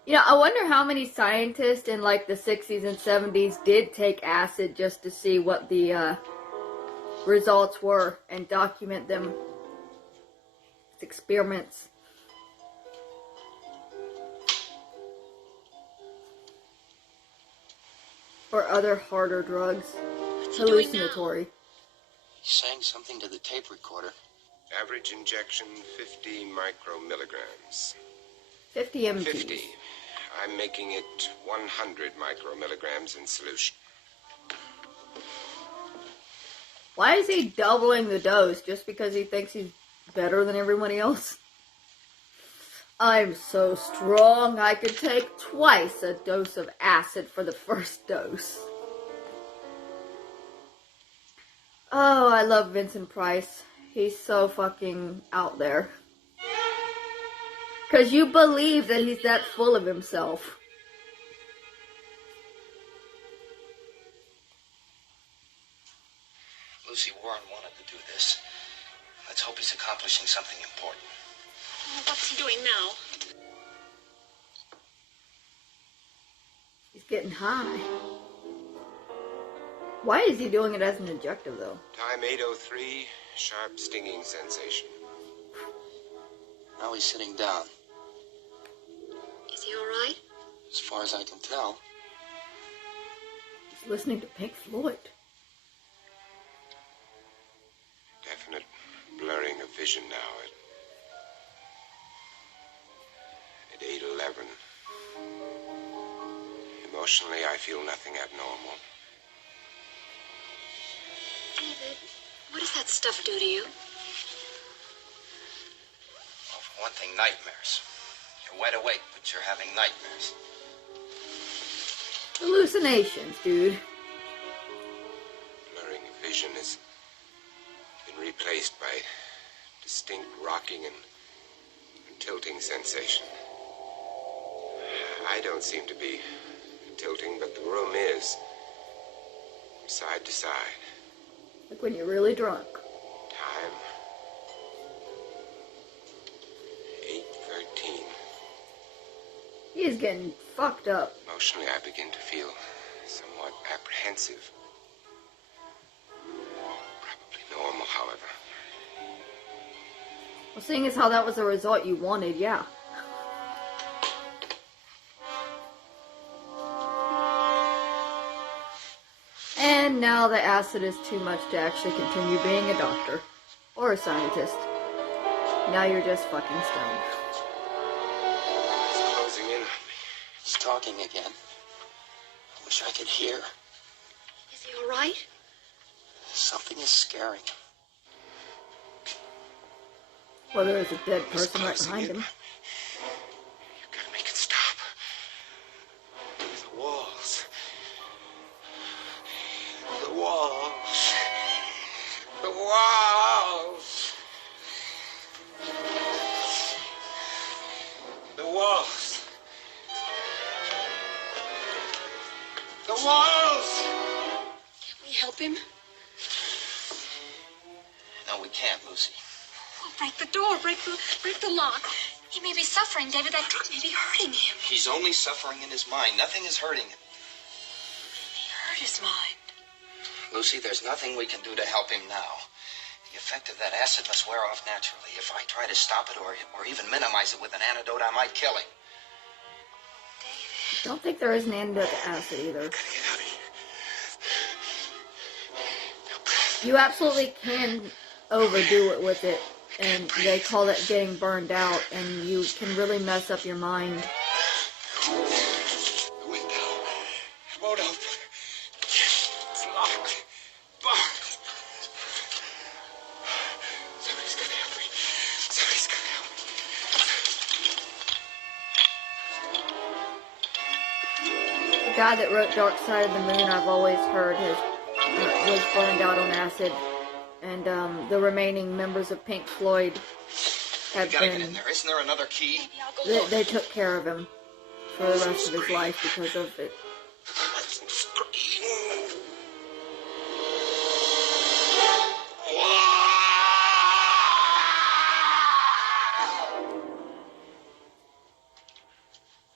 You know, I wonder how many scientists in like the 60s and 70s did take acid just to see what the results were and document them as experiments. Or other harder drugs. Hallucinatory. He's saying something to the tape recorder. Average injection, 50 micromilligrams. 50 mg. 50. I'm making it 100 micromilligrams in solution. Why is he doubling the dose? Just because he thinks he's better than everybody else? I'm so strong I could take twice a dose of acid for the first dose. Oh, I love Vincent Price. He's so fucking out there. 'Cause you believe that he's that full of himself. Lucy Warren wanted to do this. Let's hope he's accomplishing something important. Oh, what's he doing now? He's getting high. Why is he doing it as an objective, though? Time 8:03, sharp stinging sensation. Now he's sitting down. Is he all right? As far as I can tell. He's listening to Pink Floyd. Definite blurring of vision now at 8:11. Emotionally, I feel nothing abnormal. David, what does that stuff do to you? Well, for one thing, nightmares. You're wide awake, but you're having nightmares. Hallucinations, dude. Blurring of vision has been replaced by distinct rocking and tilting sensation. I don't seem to be tilting, but the room is, from side to side. Like when you're really drunk. Time 8:13. He is getting fucked up. Emotionally, I begin to feel somewhat apprehensive. Probably normal, however. Well, seeing as how that was the result you wanted, yeah. And now the acid is too much to actually continue being a doctor. Or a scientist. Now you're just fucking stoned. It's closing in on me. He's talking again. I wish I could hear. Is he all right? Something is scaring him. Well, there's a dead It's person right closing behind in him. on me. You've got to make it stop. The walls. The walls. The walls. The walls. The walls. Can we help him? No, we can't, Lucy. Well, break the door, break the lock. He may be suffering, David. That drug may be hurting him. He's only suffering in his mind. Nothing is hurting him. He hurt his mind. Lucy, there's nothing we can do to help him now. The effect of that acid must wear off naturally. If I try to stop it or even minimize it with an antidote, I might kill him. David. Don't think there is an antidote to acid either. You absolutely can overdo it with it, and they call it getting burned out, and you can really mess up your mind. The window. It won't open. It's locked. Barred. Somebody's gonna help me. Somebody's gonna help me. The guy that wrote Dark Side of the Moon, I've always heard, was burned out on acid, and the remaining members of Pink Floyd have We gotta get in been. there. Isn't there another key? Maybe I'll go look. They took care of him for the rest of his life because of it.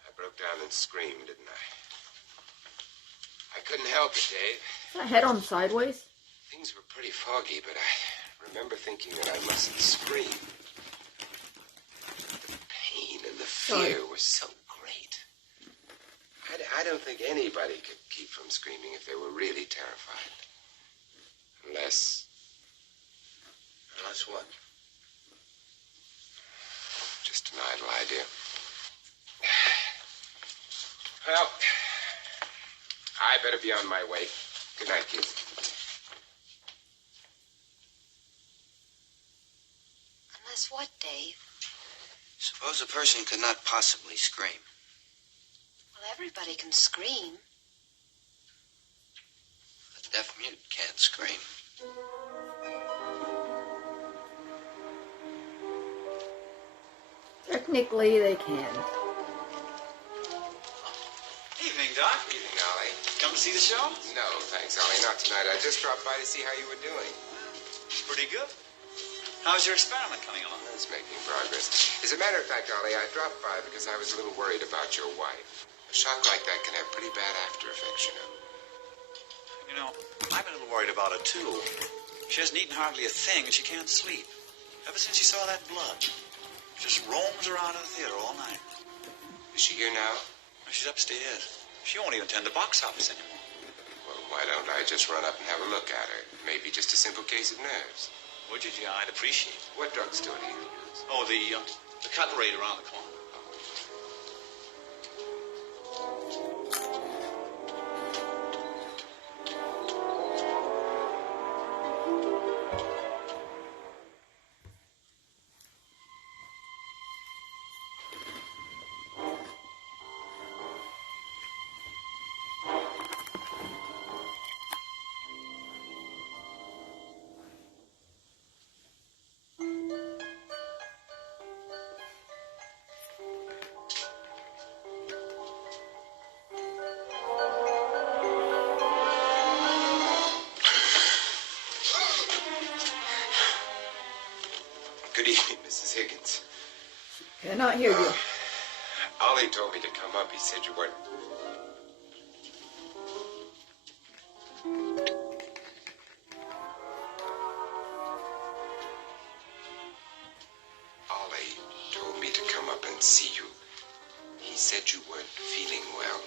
I broke down and screamed, didn't I? I couldn't help it, Dave. Is that head on sideways? Things were pretty foggy, but I remember thinking that I mustn't scream. The pain and the fear were so great. I don't think anybody could keep from screaming if they were really terrified. Unless what? Just an idle idea. Well, I better be on my way. Good night, kids. Unless what, Dave? Suppose a person could not possibly scream. Well, everybody can scream. A deaf mute can't scream. Technically, they can. Evening, Doc. Evening, Ollie. Come to see the show? No, thanks, Ollie. Not tonight. I just dropped by to see how you were doing. Pretty good. How's your experiment coming along? It's making progress. As a matter of fact, Ollie, I dropped by because I was a little worried about your wife. A shock like that can have pretty bad after effects, you know. You know, I've been a little worried about her, too. She hasn't eaten hardly a thing, and she can't sleep. Ever since she saw that blood. She just roams around in the theater all night. Is she here now? She's upstairs. She won't even attend the box office anymore. Well, why don't I just run up and have a look at her? Maybe just a simple case of nerves. Would you? Yeah, I'd appreciate it. What drugstore do you use? Oh, the cutlery around the corner. Good evening, Mrs. Higgins. Cannot hear you. Ollie told me to come up. He said you weren't... Ollie told me to come up and see you. He said you weren't feeling well.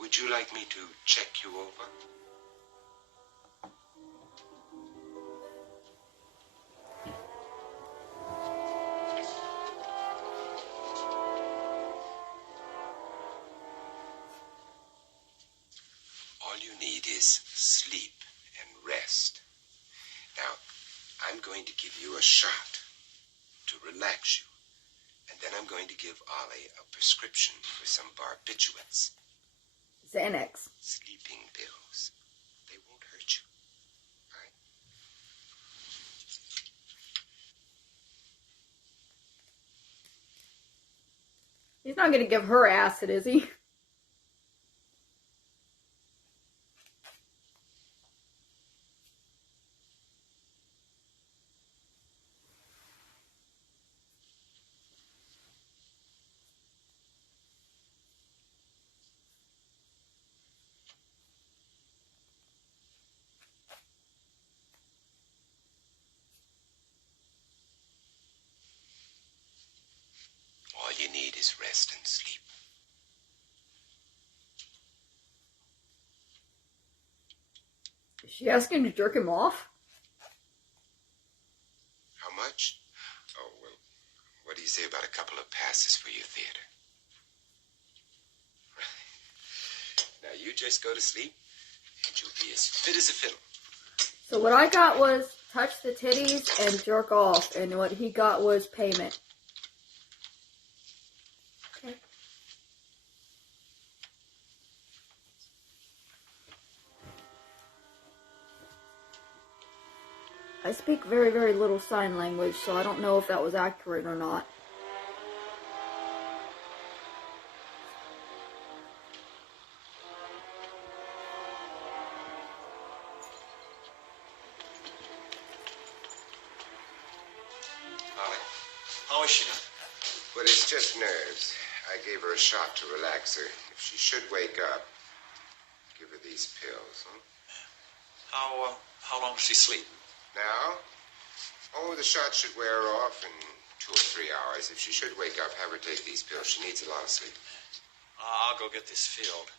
Would you like me to check you over? All you need is sleep and rest. Now, I'm going to give you a shot to relax you. And then I'm going to give Ollie a prescription for some barbiturates. Xanax. Sleeping pills. They won't hurt you. All right? He's not going to give her acid, is he? All you need is rest and sleep. Is she asking to jerk him off? How much? Oh, well, what do you say about a couple of passes for your theater? Now, you just go to sleep, and you'll be as fit as a fiddle. So what I got was touch the titties and jerk off, and what he got was payment. Okay. I speak very, very little sign language, so I don't know if that was accurate or not. Ollie? How is she? Well, it's just nerves. I gave her a shot to relax her. If she should wake up, give her these pills, huh? How long does she sleep? Now? Oh, the shot should wear off in 2 or 3 hours. If she should wake up, have her take these pills. She needs a lot of sleep. I'll go get this filled.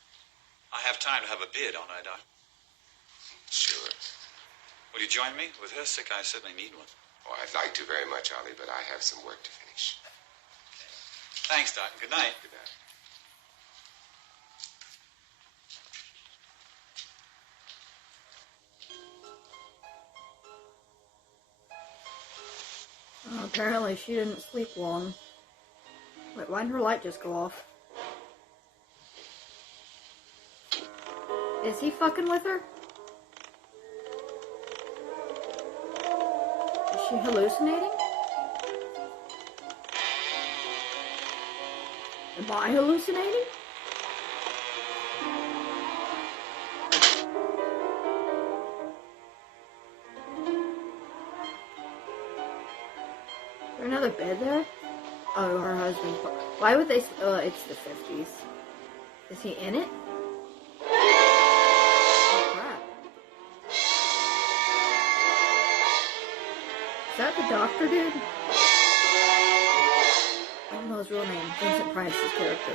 I have time to have a beer, don't I, Doc? Sure. Will you join me? With her sick, I certainly need one. Oh, I'd like to very much, Ollie, but I have some work to finish. Thanks, Doc. Good night. Good night. Apparently she didn't sleep long. Wait, why did her light just go off? Is he fucking with her? Is she hallucinating? Am I hallucinating? another bed there? Oh, her husband. Why would they? It's the 50s. Is he in it? Oh, crap. Is that the doctor dude? I don't know his real name. Vincent Price's character.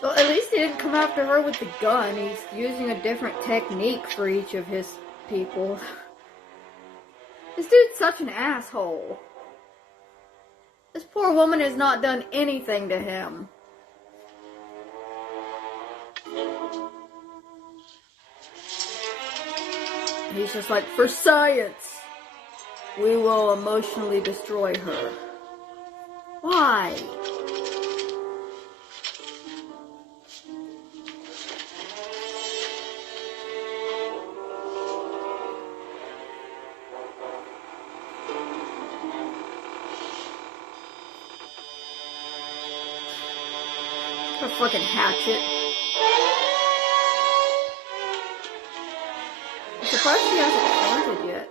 Well, at least he didn't come after her with the gun. He's using a different technique for each of his people. This dude's such an asshole. This poor woman has not done anything to him. He's just like, for science, we will emotionally destroy her. Why? A fucking hatchet. I'm surprised she hasn't fainted yet.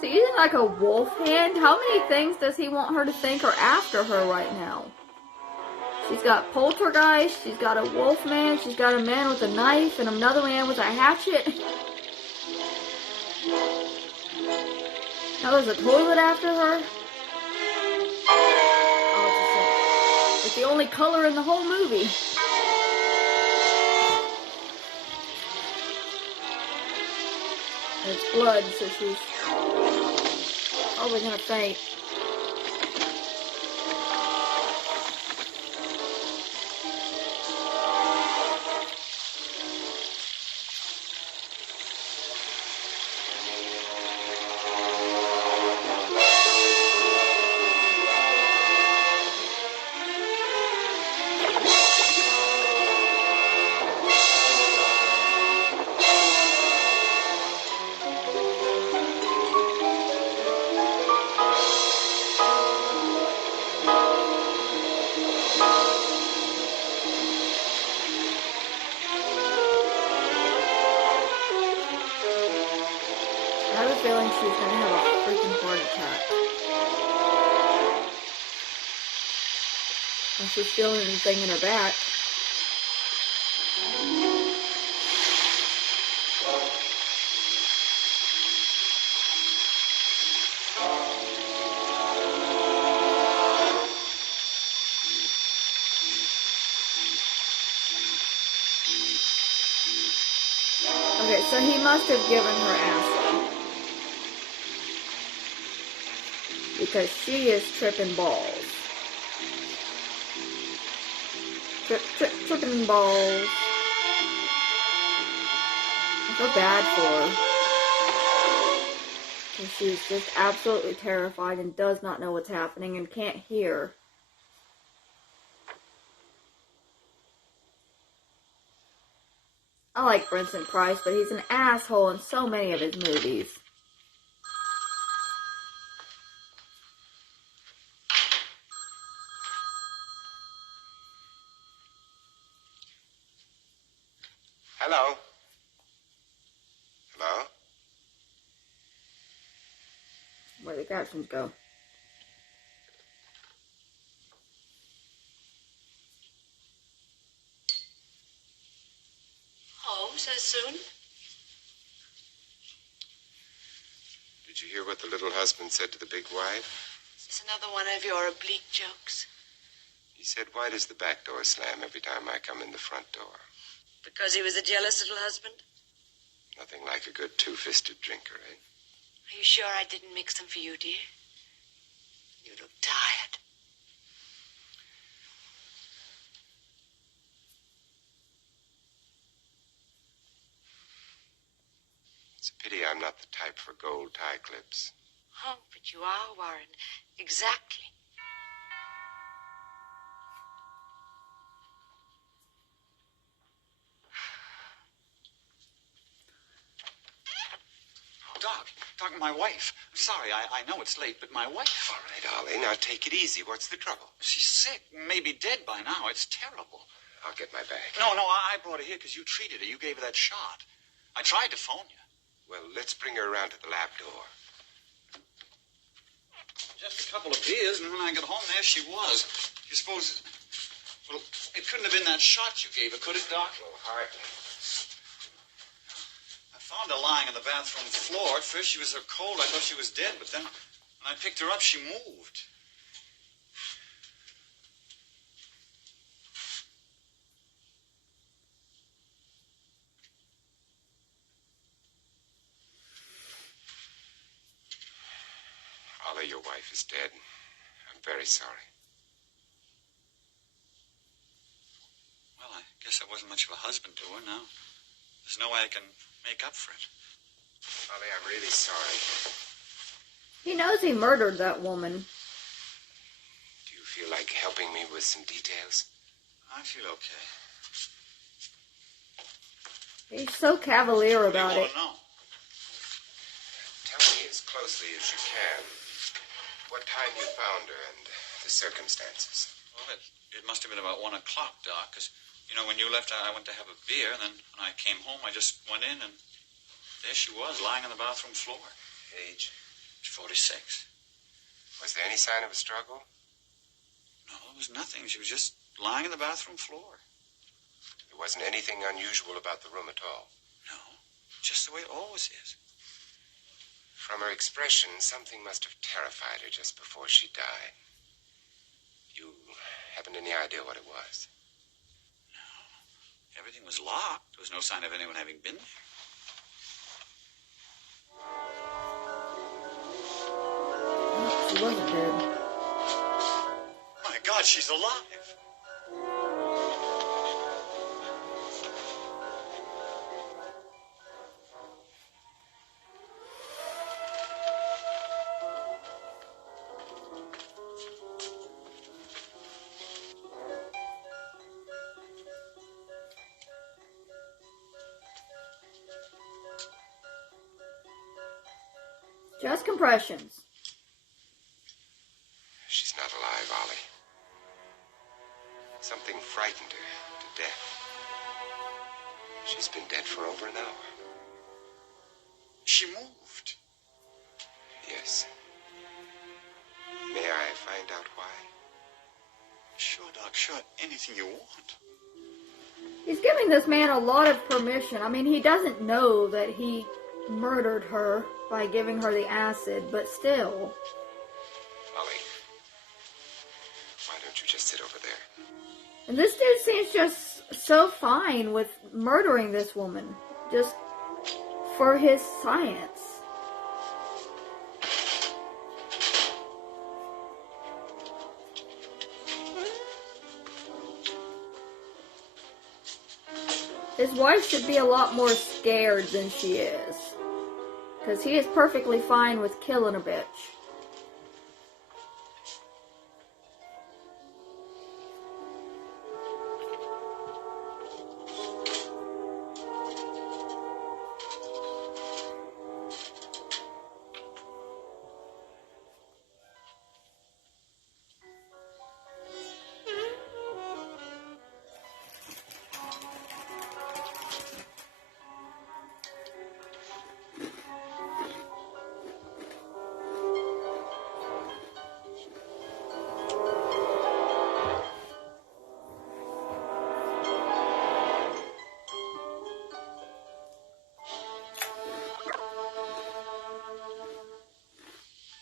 So using like a wolf hand, how many things does he want her to think are after her right now? She's got poltergeist, she's got a wolf man, she's got a man with a knife, and another man with a hatchet. Now there's a toilet after her. Oh, it's the only color in the whole movie. And it's blood, so she's probably gonna faint. I have a feeling she's gonna have a freaking heart attack. And she's feeling anything in her back. Okay, so he must have given her acid. Because she is tripping balls. Tripping balls. I feel bad for her. And she's just absolutely terrified and does not know what's happening and can't hear. I like Vincent Price, but he's an asshole in so many of his movies. Hello? Hello? Where the captions go. Home so soon? Did you hear what the little husband said to the big wife? Is this another one of your oblique jokes? He said, why does the back door slam every time I come in the front door? Because he was a jealous little husband? Nothing like a good two-fisted drinker, eh? Are you sure I didn't mix them for you, dear? You look tired. It's a pity I'm not the type for gold tie clips. Oh, but you are, Warren. Exactly. Doc, talking to my wife. I'm sorry, I know it's late, but my wife. All right, Ollie, now take it easy. What's the trouble? She's sick, maybe dead by now. It's terrible. I'll get my bag. No, I brought her here because you treated her. You gave her that shot. I tried to phone you. Well, let's bring her around to the lab door. Just a couple of beers, and when I got home, there she was. You suppose... Well, it couldn't have been that shot you gave her, could it, Doc? Well, hardly. I found her lying on the bathroom floor. At first, she was so cold, I thought she was dead, but then when I picked her up, she moved. Ollie, your wife is dead. I'm very sorry. Well, I guess I wasn't much of a husband to her now. There's no way I can make up for it. Ollie, I'm really sorry. He knows he murdered that woman. Do you feel like helping me with some details? I feel okay. He's so cavalier about it. No. Tell me as closely as you can what time you found her and the circumstances. Well, it must have been about 1 o'clock, Doc, because, you know, when you left, I went to have a beer, and then when I came home, I just went in, and there she was, lying on the bathroom floor. Age? 46. Was there any sign of a struggle? No, there was nothing. She was just lying on the bathroom floor. There wasn't anything unusual about the room at all? No, just the way it always is. From her expression, something must have terrified her just before she died. You haven't any idea what it was? No. Everything was locked. There was no sign of anyone having been there. She wasn't dead. My God, she's alive. Just compressions. She's not alive, Ollie. Something frightened her to death. She's been dead for over an hour. She moved. Yes. May I find out why? Sure, Doc, sure. Anything you want. He's giving this man a lot of permission. I mean, he doesn't know that he murdered her by giving her the acid, but still. Ollie, why don't you just sit over there? And this dude seems just so fine with murdering this woman. Just for his science. His wife should be a lot more scared than she is. Because he is perfectly fine with killing a bitch.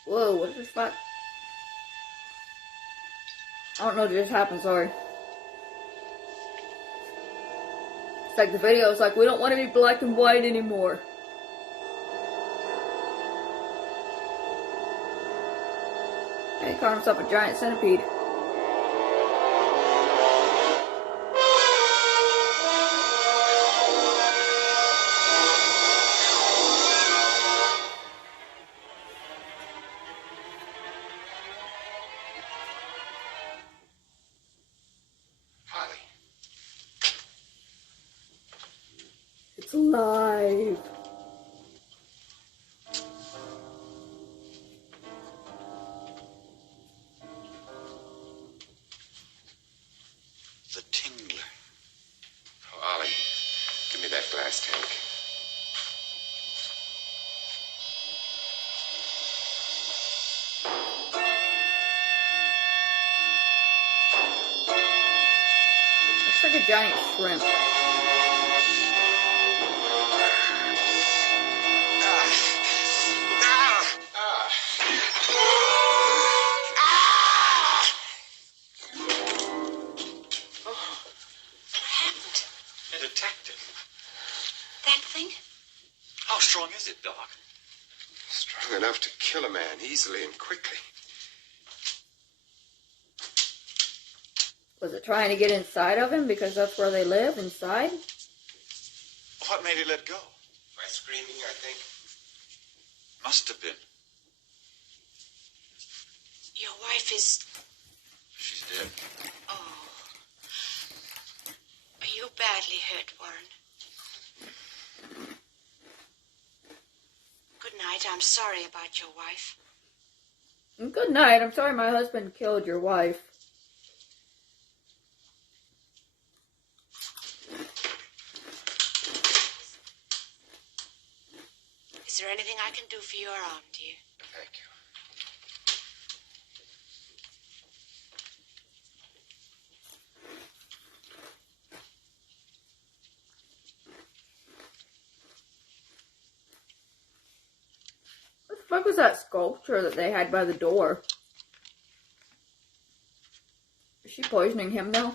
Whoa, what the fuck? I don't know what just happened, sorry. It's like the video is like, we don't want to be black and white anymore. He caught himself a giant centipede. It's alive. that glass tank. Looks like a giant shrimp. A detective. That thing? How strong is it, Doc? Strong enough to kill a man easily and quickly. Was it trying to get inside of him because that's where they live, inside? What made it let go? By screaming, I think. Must have been. Your wife is... She's dead. Oh. Are you badly hurt, Warren? Good night. I'm sorry about your wife. Good night. I'm sorry my husband killed your wife. Is there anything I can do for your arm, dear? Thank you. What the fuck was that sculpture that they had by the door? Is she poisoning him now?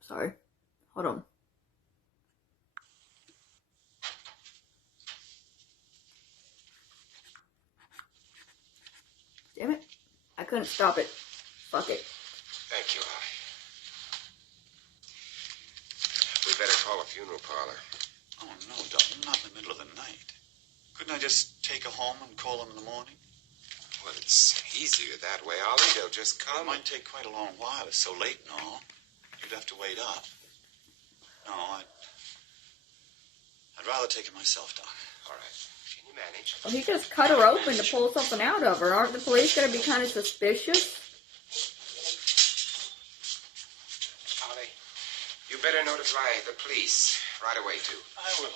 Sorry. Hold on. Damn it. I couldn't stop it. Fuck it. Thank you, Ollie. We better call a funeral parlor. Oh, no, Doc. Not in the middle of the night. Couldn't I just take her home and call them in the morning? Well, it's easier that way, Ollie. They'll just It come. might take quite a long while. It's so late and all. You'd have to wait up. No, I'd rather take it myself, Doc. All right. Can you manage? Well, he just cut her open to pull something out of her. Aren't the police going to be kind of suspicious? Ollie, you better notify the police right away, too. I will.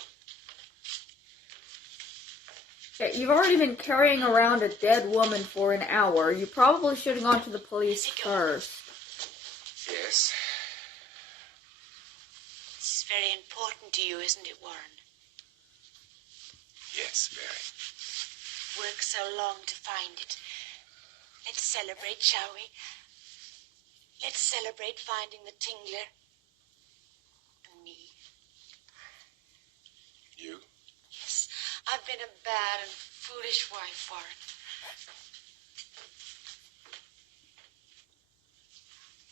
Yeah, you've already been carrying around a dead woman for an hour. You probably should have gone to the police first. Yes. It's very important to you, isn't it, Warren? Yes, very. Worked so long to find it. Let's celebrate, shall we? Let's celebrate finding the Tingler. And me. You? Yes, I've been a bad and foolish wife, Warren.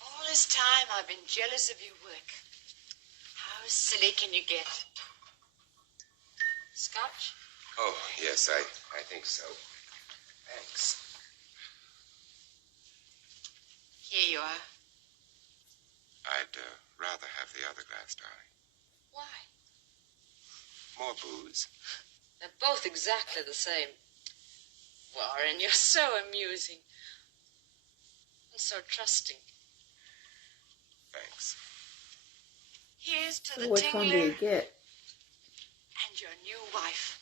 All this time I've been jealous of your work. How silly can you get? Scotch? Oh, yes, I think so. Thanks. Here you are. I'd rather have the other glass, darling. Why? More booze. They're both exactly the same. Warren, you're so amusing. And so trusting. Thanks. Here's to So the which Tingler one do you get? and your new wife.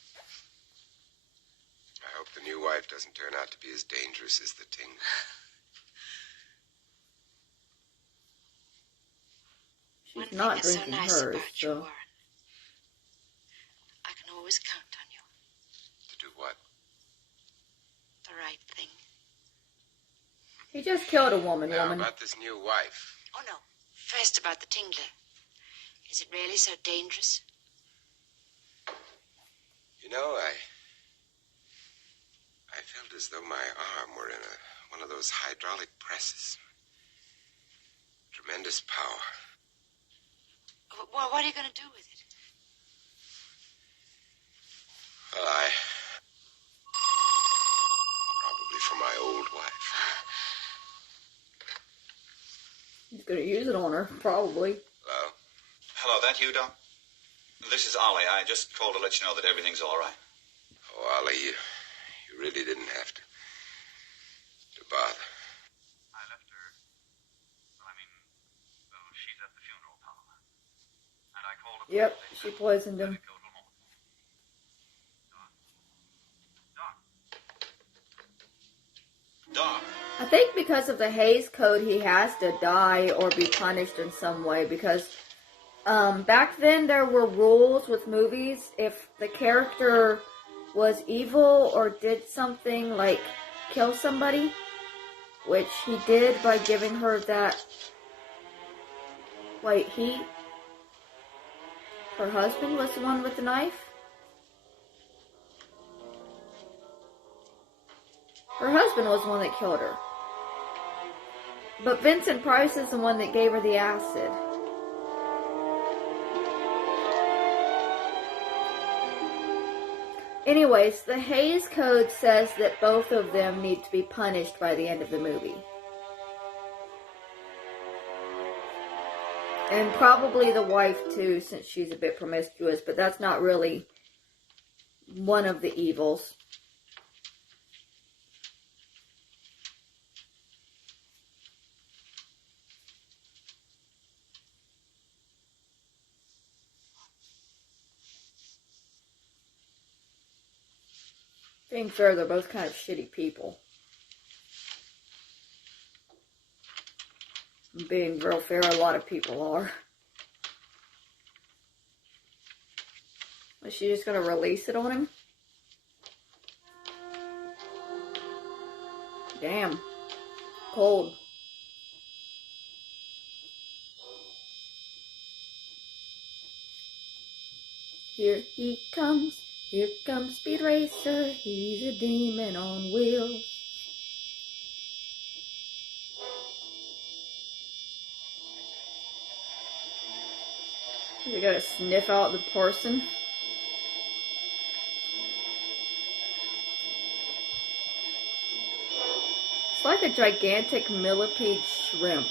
I hope the new wife doesn't turn out to be as dangerous as the Tingler. She's not One thing drinking is so nice hers, about you, so... Warren. I can always count on you. To do what? The right thing. He just killed a woman, Now, woman. about this new wife. Oh, no. First about the Tingler. Is it really so dangerous? You know, I felt as though my arm were in one of those hydraulic presses. Tremendous power. Well, what are you going to do with it? Well, probably for my old wife. He's gonna use it on her, probably. Hello? Hello, that you, Doc? This is Ollie. I just called to let you know that everything's all right. Oh, Ollie, you really didn't have to bother. I left her Yep, she poisoned him. Doc. I think because of the Hays Code, he has to die or be punished in some way. Because back then there were rules with movies. If the character was evil or did something like kill somebody, which he did by giving her that. Wait, her husband was the one with the knife? Her husband was the one that killed her. But Vincent Price is the one that gave her the acid. Anyways, the Hays Code says that both of them need to be punished by the end of the movie. And probably the wife too, since she's a bit promiscuous, but that's not really one of the evils. Being fair, they're both kind of shitty people. Being real fair, a lot of people are. Is she just going to release it on him? Damn. Cold. Here comes Speed Racer, he's a demon on wheels. You gotta sniff out the person. It's like a gigantic millipede shrimp.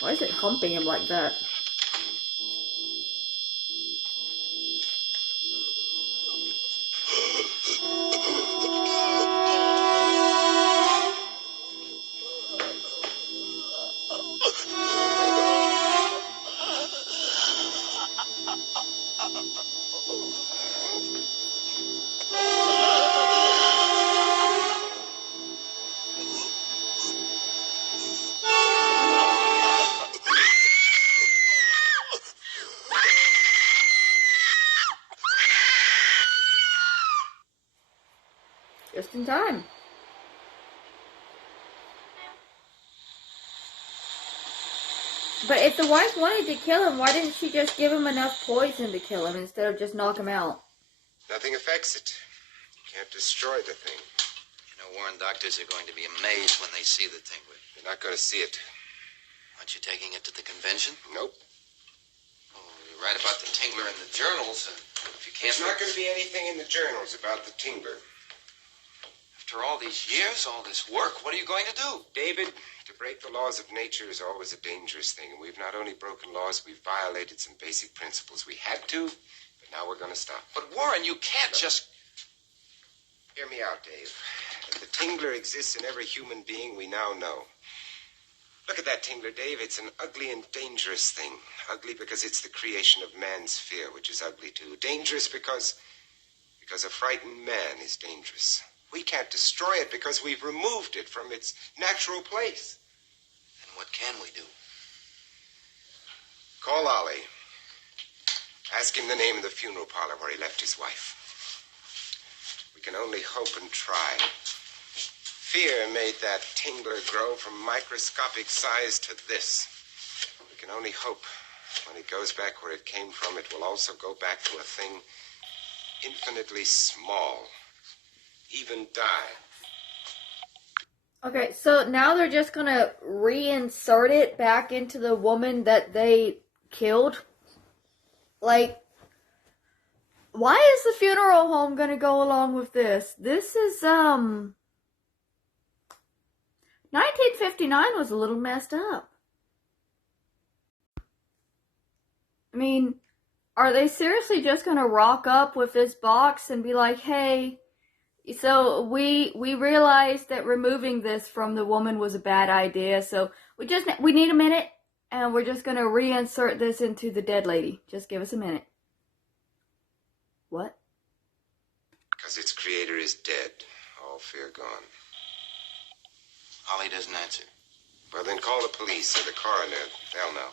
Why is it humping him like that? Just in time. But if the wife wanted to kill him, why didn't she just give him enough poison to kill him instead of just knock him out? Nothing affects it. You can't destroy the thing. You know, Warren, doctors are going to be amazed when they see the Tingler. They're not going to see it. Aren't you taking it to the convention? Nope. Oh, you write about the Tingler in the journals, and if you can't... There's not going to be anything in the journals about the Tingler. After all these years, all this work, what are you going to do? David, to break the laws of nature is always a dangerous thing. And we've not only broken laws, we've violated some basic principles. We had to, but now we're going to stop. But, Warren, you can't just... Hear me out, Dave. That the Tingler exists in every human being we now know. Look at that Tingler, Dave. It's an ugly and dangerous thing. Ugly because it's the creation of man's fear, which is ugly, too. Dangerous because a frightened man is dangerous. We can't destroy it because we've removed it from its natural place. Then what can we do? Call Ollie. Ask him the name of the funeral parlor where he left his wife. We can only hope and try. Fear made that Tingler grow from microscopic size to this. We can only hope when it goes back where it came from, it will also go back to a thing infinitely small. Even die. Okay, so now they're just gonna reinsert it back into the woman that they killed? Like, why is the funeral home gonna go along with this? This is, 1959 was a little messed up. I mean, Are they seriously just gonna rock up with this box and be like, hey, so we realized that removing this from the woman was a bad idea, so we need a minute, and we're just gonna reinsert this into the dead lady. Just give us a minute. What? Because its creator is dead. All fear gone. Ollie doesn't answer. Well, then call the police or the coroner. They'll know.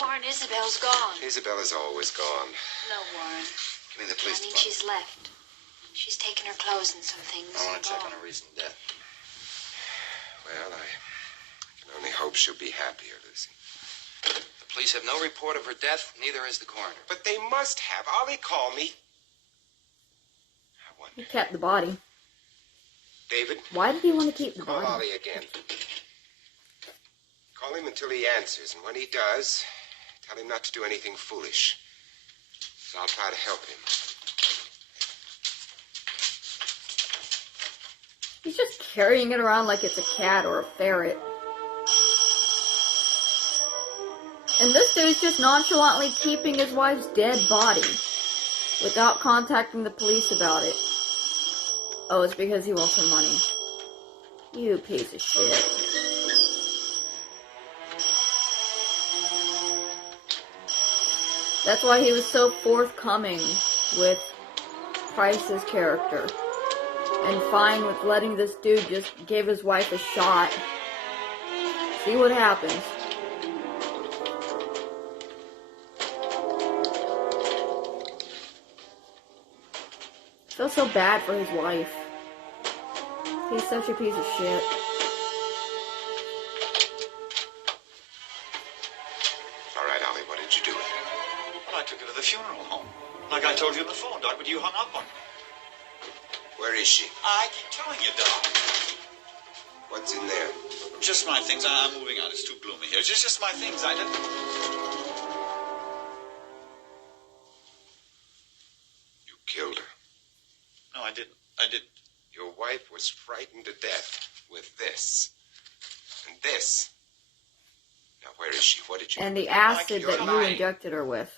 Warren, Isabel's gone. Isabella's always gone. No, Warren. Give me the police I mean, department. she's left. She's taken her clothes and some things. I want to check Gone. on her recent death. Well, I can only hope she'll be happier, Lucy. The police have no report of her death, neither has the coroner. But they must have. Ollie, call me. I wonder. He kept the body. David? Why did he want to keep the Call body? Ollie again. Call him until he answers, and when he does, tell him not to do anything foolish. So I'll try to help him. He's just carrying it around like it's a cat or a ferret. And this dude's just nonchalantly keeping his wife's dead body without contacting the police about it. Oh, it's because he wants her money. You piece of shit. That's why he was so forthcoming with Price's character. And fine with letting this dude just give his wife a shot. See what happens. I feel so bad for his wife. He's such a piece of shit. All right, Ollie, what did you do with her? Well, I took her to the funeral home. Like I told you on the phone, Doc, but you hung up on me. Where is she? I keep telling you, Doc. What's in there? Just my things. I'm moving on. It's too gloomy here. Just my things. I didn't... You killed her. No, I didn't. I didn't. Your wife was frightened to death with this. And this. Now, where is she? What did you... And the acid You're that you lying. injected her with.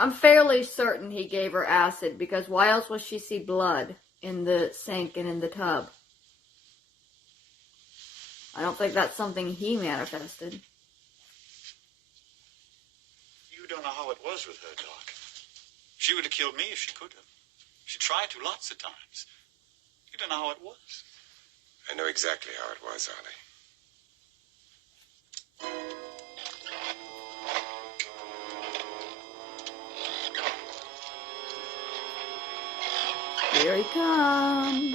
I'm fairly certain he gave her acid, because why else would she see blood in the sink and in the tub? I don't think that's something he manifested. You don't know how it was with her, Doc. She would have killed me if she could have. She tried to lots of times. You don't know how it was. I know exactly how it was, Ollie. Here he comes.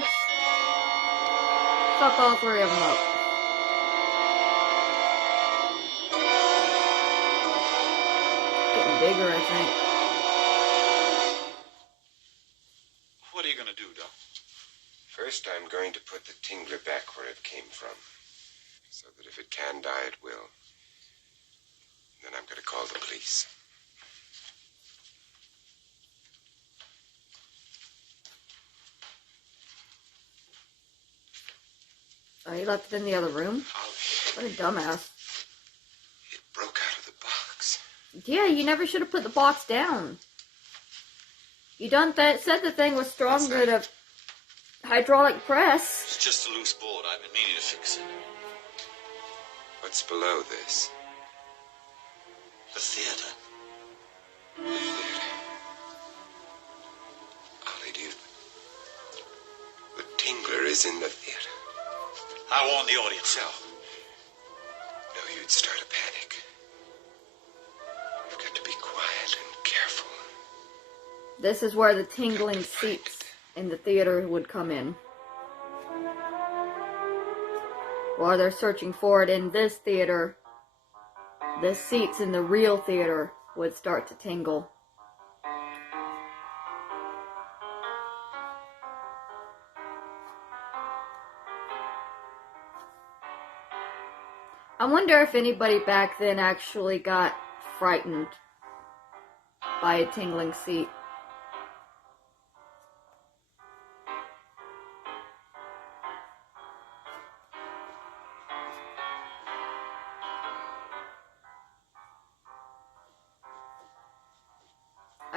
Fuck all three of them up. Getting bigger, I think. What are you going to do, Doc? First, I'm going to put the Tingler back where it came from. So that if it can die, it will. Then I'm going to call the police. Oh, he left it in the other room? Ollie, What a dumbass. it broke out of the box. Yeah, you never should have put the box down. You said the thing was stronger to hydraulic press. It's just a loose board. I've been meaning to fix it. What's below this? The theater. The theater. Ollie, the Tingler is in the theater. I warned the audience. No. No, you'd start a panic. You've got to be quiet and careful. This is where the tingling seats in the theater would come in. While they're searching for it in this theater, the seats in the real theater would start to tingle. I wonder if anybody back then actually got frightened by a tingling seat.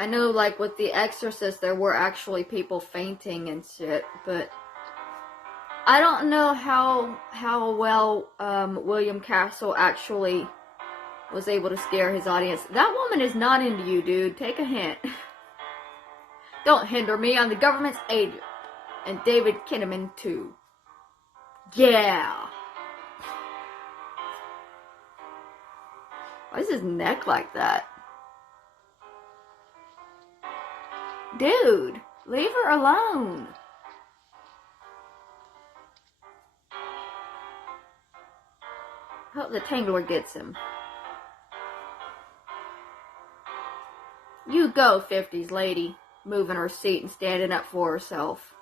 I know, like, with The Exorcist, there were actually people fainting and shit, but I don't know how well William Castle actually was able to scare his audience. That woman is not into you, dude. Take a hint. Don't hinder me. I'm the government's agent. And David Kinnaman, too. Yeah. Why is his neck like that? Dude, leave her alone. Hope the Tingler gets him. You go, 50s lady. Moving her seat and standing up for herself.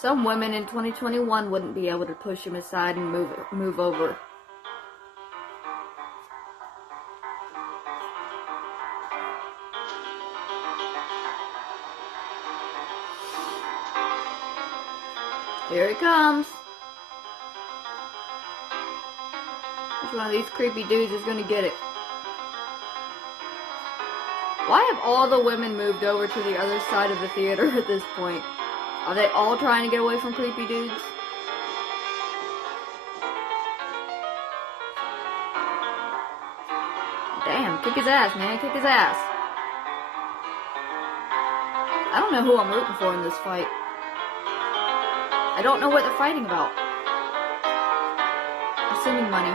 Some women in 2021 wouldn't be able to push him aside and move over. Here he comes. Which one of these creepy dudes is gonna get it? Why have all the women moved over to the other side of the theater at this point? Are they all trying to get away from creepy dudes? Damn, kick his ass, man. Kick his ass. I don't know who I'm rooting for in this fight. I don't know what they're fighting about. Assuming money.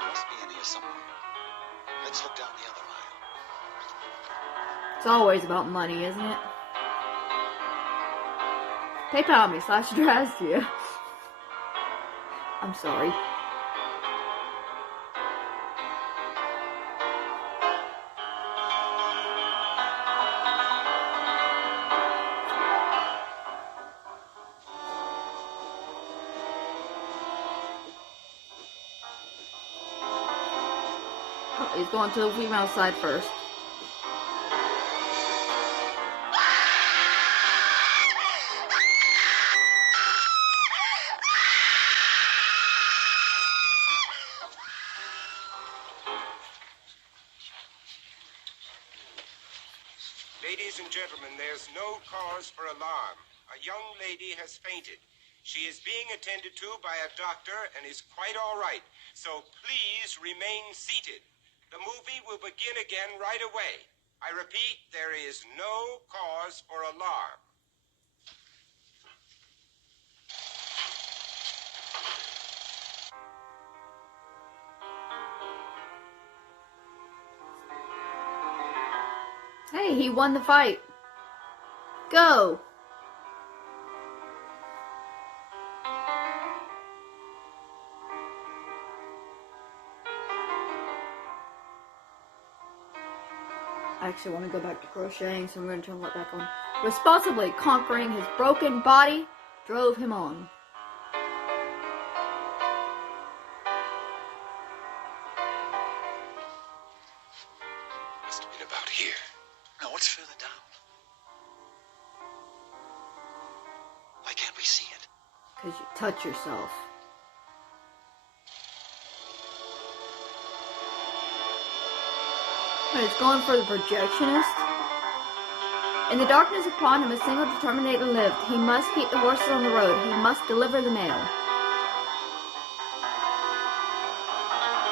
There must be in here somewhere. Let's look down the other aisle. It's always about money, isn't it? PayPal me /adrasdea. I'm sorry. Oh, he's going to the female side first. Ladies and gentlemen, there's no cause for alarm. A young lady has fainted. She is being attended to by a doctor and is quite all right. So please remain seated. The movie will begin again right away. I repeat, there is no cause for alarm. Hey, he won the fight. Go! I actually want to go back to crocheting, so I'm going to turn that back on. Responsibly conquering his broken body drove him on. Must have been about here. Now, what's further down? Why can't we see it? Because you touch yourself. But it's going for the projectionist. In the darkness upon him, a single determinator lived. He must keep the horses on the road. He must deliver the mail.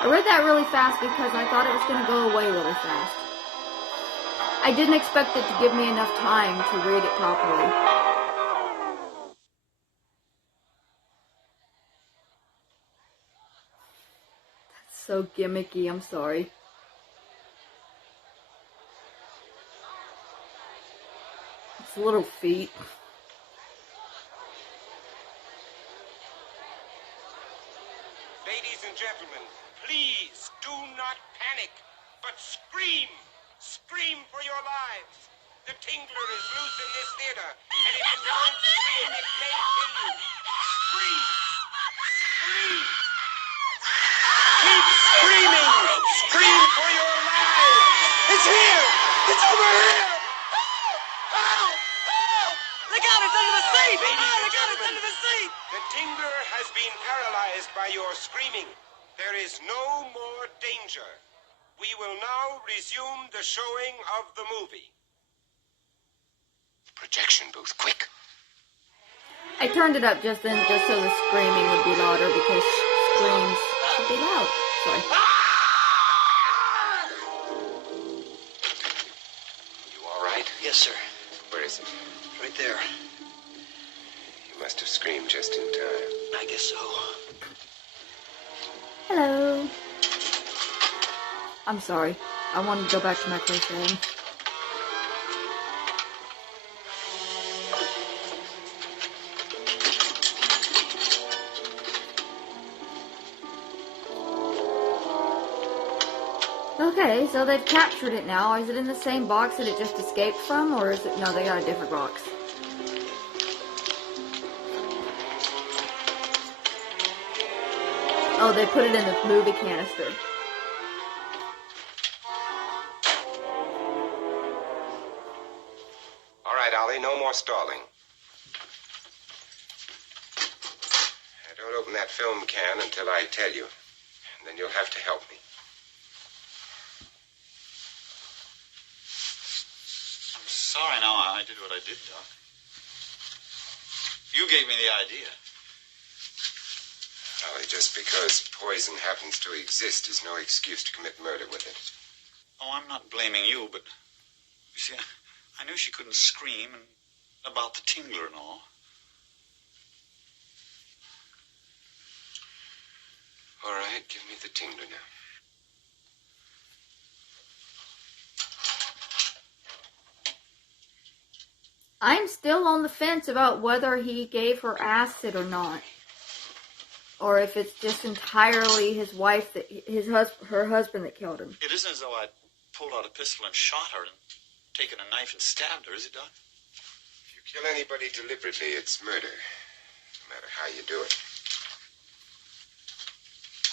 I read that really fast because I thought it was going to go away really fast. I didn't expect it to give me enough time to read it properly. That's so gimmicky, I'm sorry. It's little feet. Ladies and gentlemen, please do not panic, but scream. Scream for your lives. The Tingler is loose in this theater, and if you don't scream, it may kill you. Scream. Scream. Keep screaming. Scream for your lives. It's here. It's over here. Help! Help! Look out, it's under the seat! Ladies and Look out, it's gentlemen, under the seat! The Tingler has been paralyzed by your screaming. There is no more danger. We will now resume the showing of the movie. Projection booth, quick. I turned it up just then, just so the screaming would be louder, because screams should be loud. Sorry. You all right? Yes, sir. Where is it? Right there. You must have screamed just in time. I guess so. Hello. I'm sorry. I wanted to go back to my crocheting. Okay, so they've captured it now. Is it in the same box that it just escaped from, or is it... No, they got a different box. Oh, they put it in the movie canister. All right, Ollie, no more stalling. Don't open that film can until I tell you. And then you'll have to help me. I'm sorry now I did what I did, Doc. You gave me the idea. Ollie, just because poison happens to exist is no excuse to commit murder with it. Oh, I'm not blaming you, but you see, I knew she couldn't scream and about the Tingler and all. All right, give me the Tingler now. I'm still on the fence about whether he gave her acid or not. Or if it's just entirely his wife, her husband that killed him. It isn't as though I pulled out a pistol and shot her and taken a knife and stabbed her, is it, Doc? If you kill anybody deliberately, it's murder. No matter how you do it.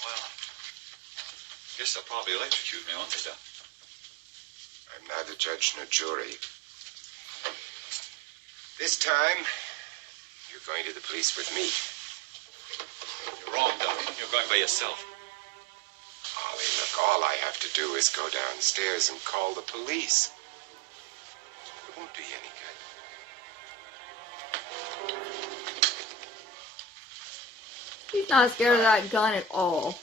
Well, I guess they'll probably electrocute me, won't they, Doc? I'm neither judge nor jury. This time, you're going to the police with me. You're wrong, Doc. You're going by yourself. Ollie, look, all I have to do is go downstairs and call the police. It won't do you any good. He's not scared of that gun at all.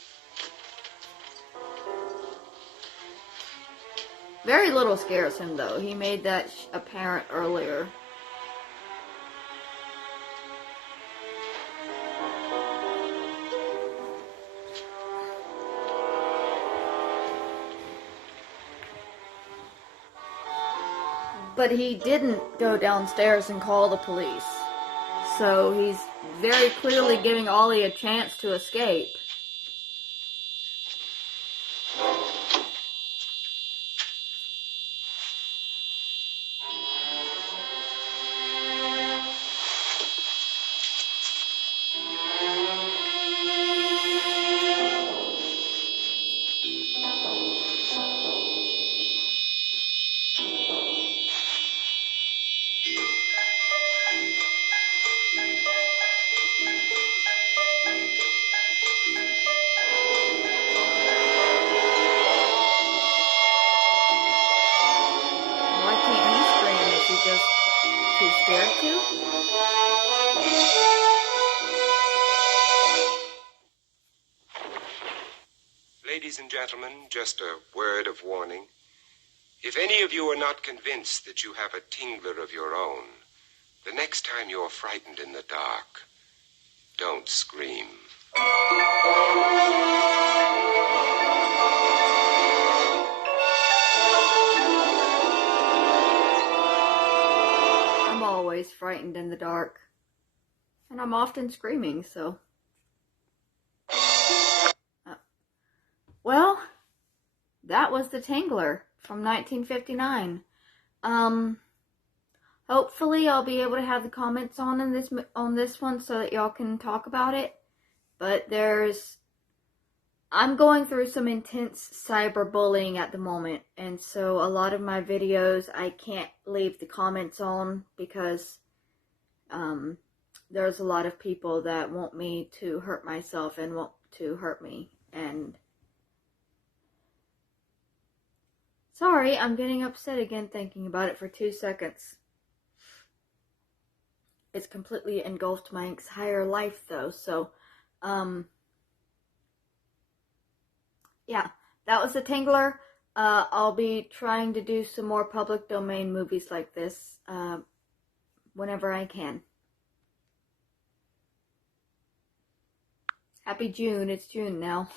Very little scares him, though. He made that apparent earlier. But he didn't go downstairs and call the police. So he's very clearly giving Ollie a chance to escape. Ladies and gentlemen, just a word of warning. If any of you are not convinced that you have a Tingler of your own, the next time you're frightened in the dark, don't scream. I'm always frightened in the dark. And I'm often screaming, so... Well, that was the Tingler from 1959. Hopefully I'll be able to have the comments on this one so that y'all can talk about it. But I'm going through some intense cyberbullying at the moment, and so a lot of my videos I can't leave the comments on because there's a lot of people that want me to hurt myself and want to hurt me. And sorry, I'm getting upset again thinking about it for 2 seconds. It's completely engulfed my entire life though. So, yeah, that was the Tingler. I'll be trying to do some more public domain movies like this whenever I can. Happy June. It's June now.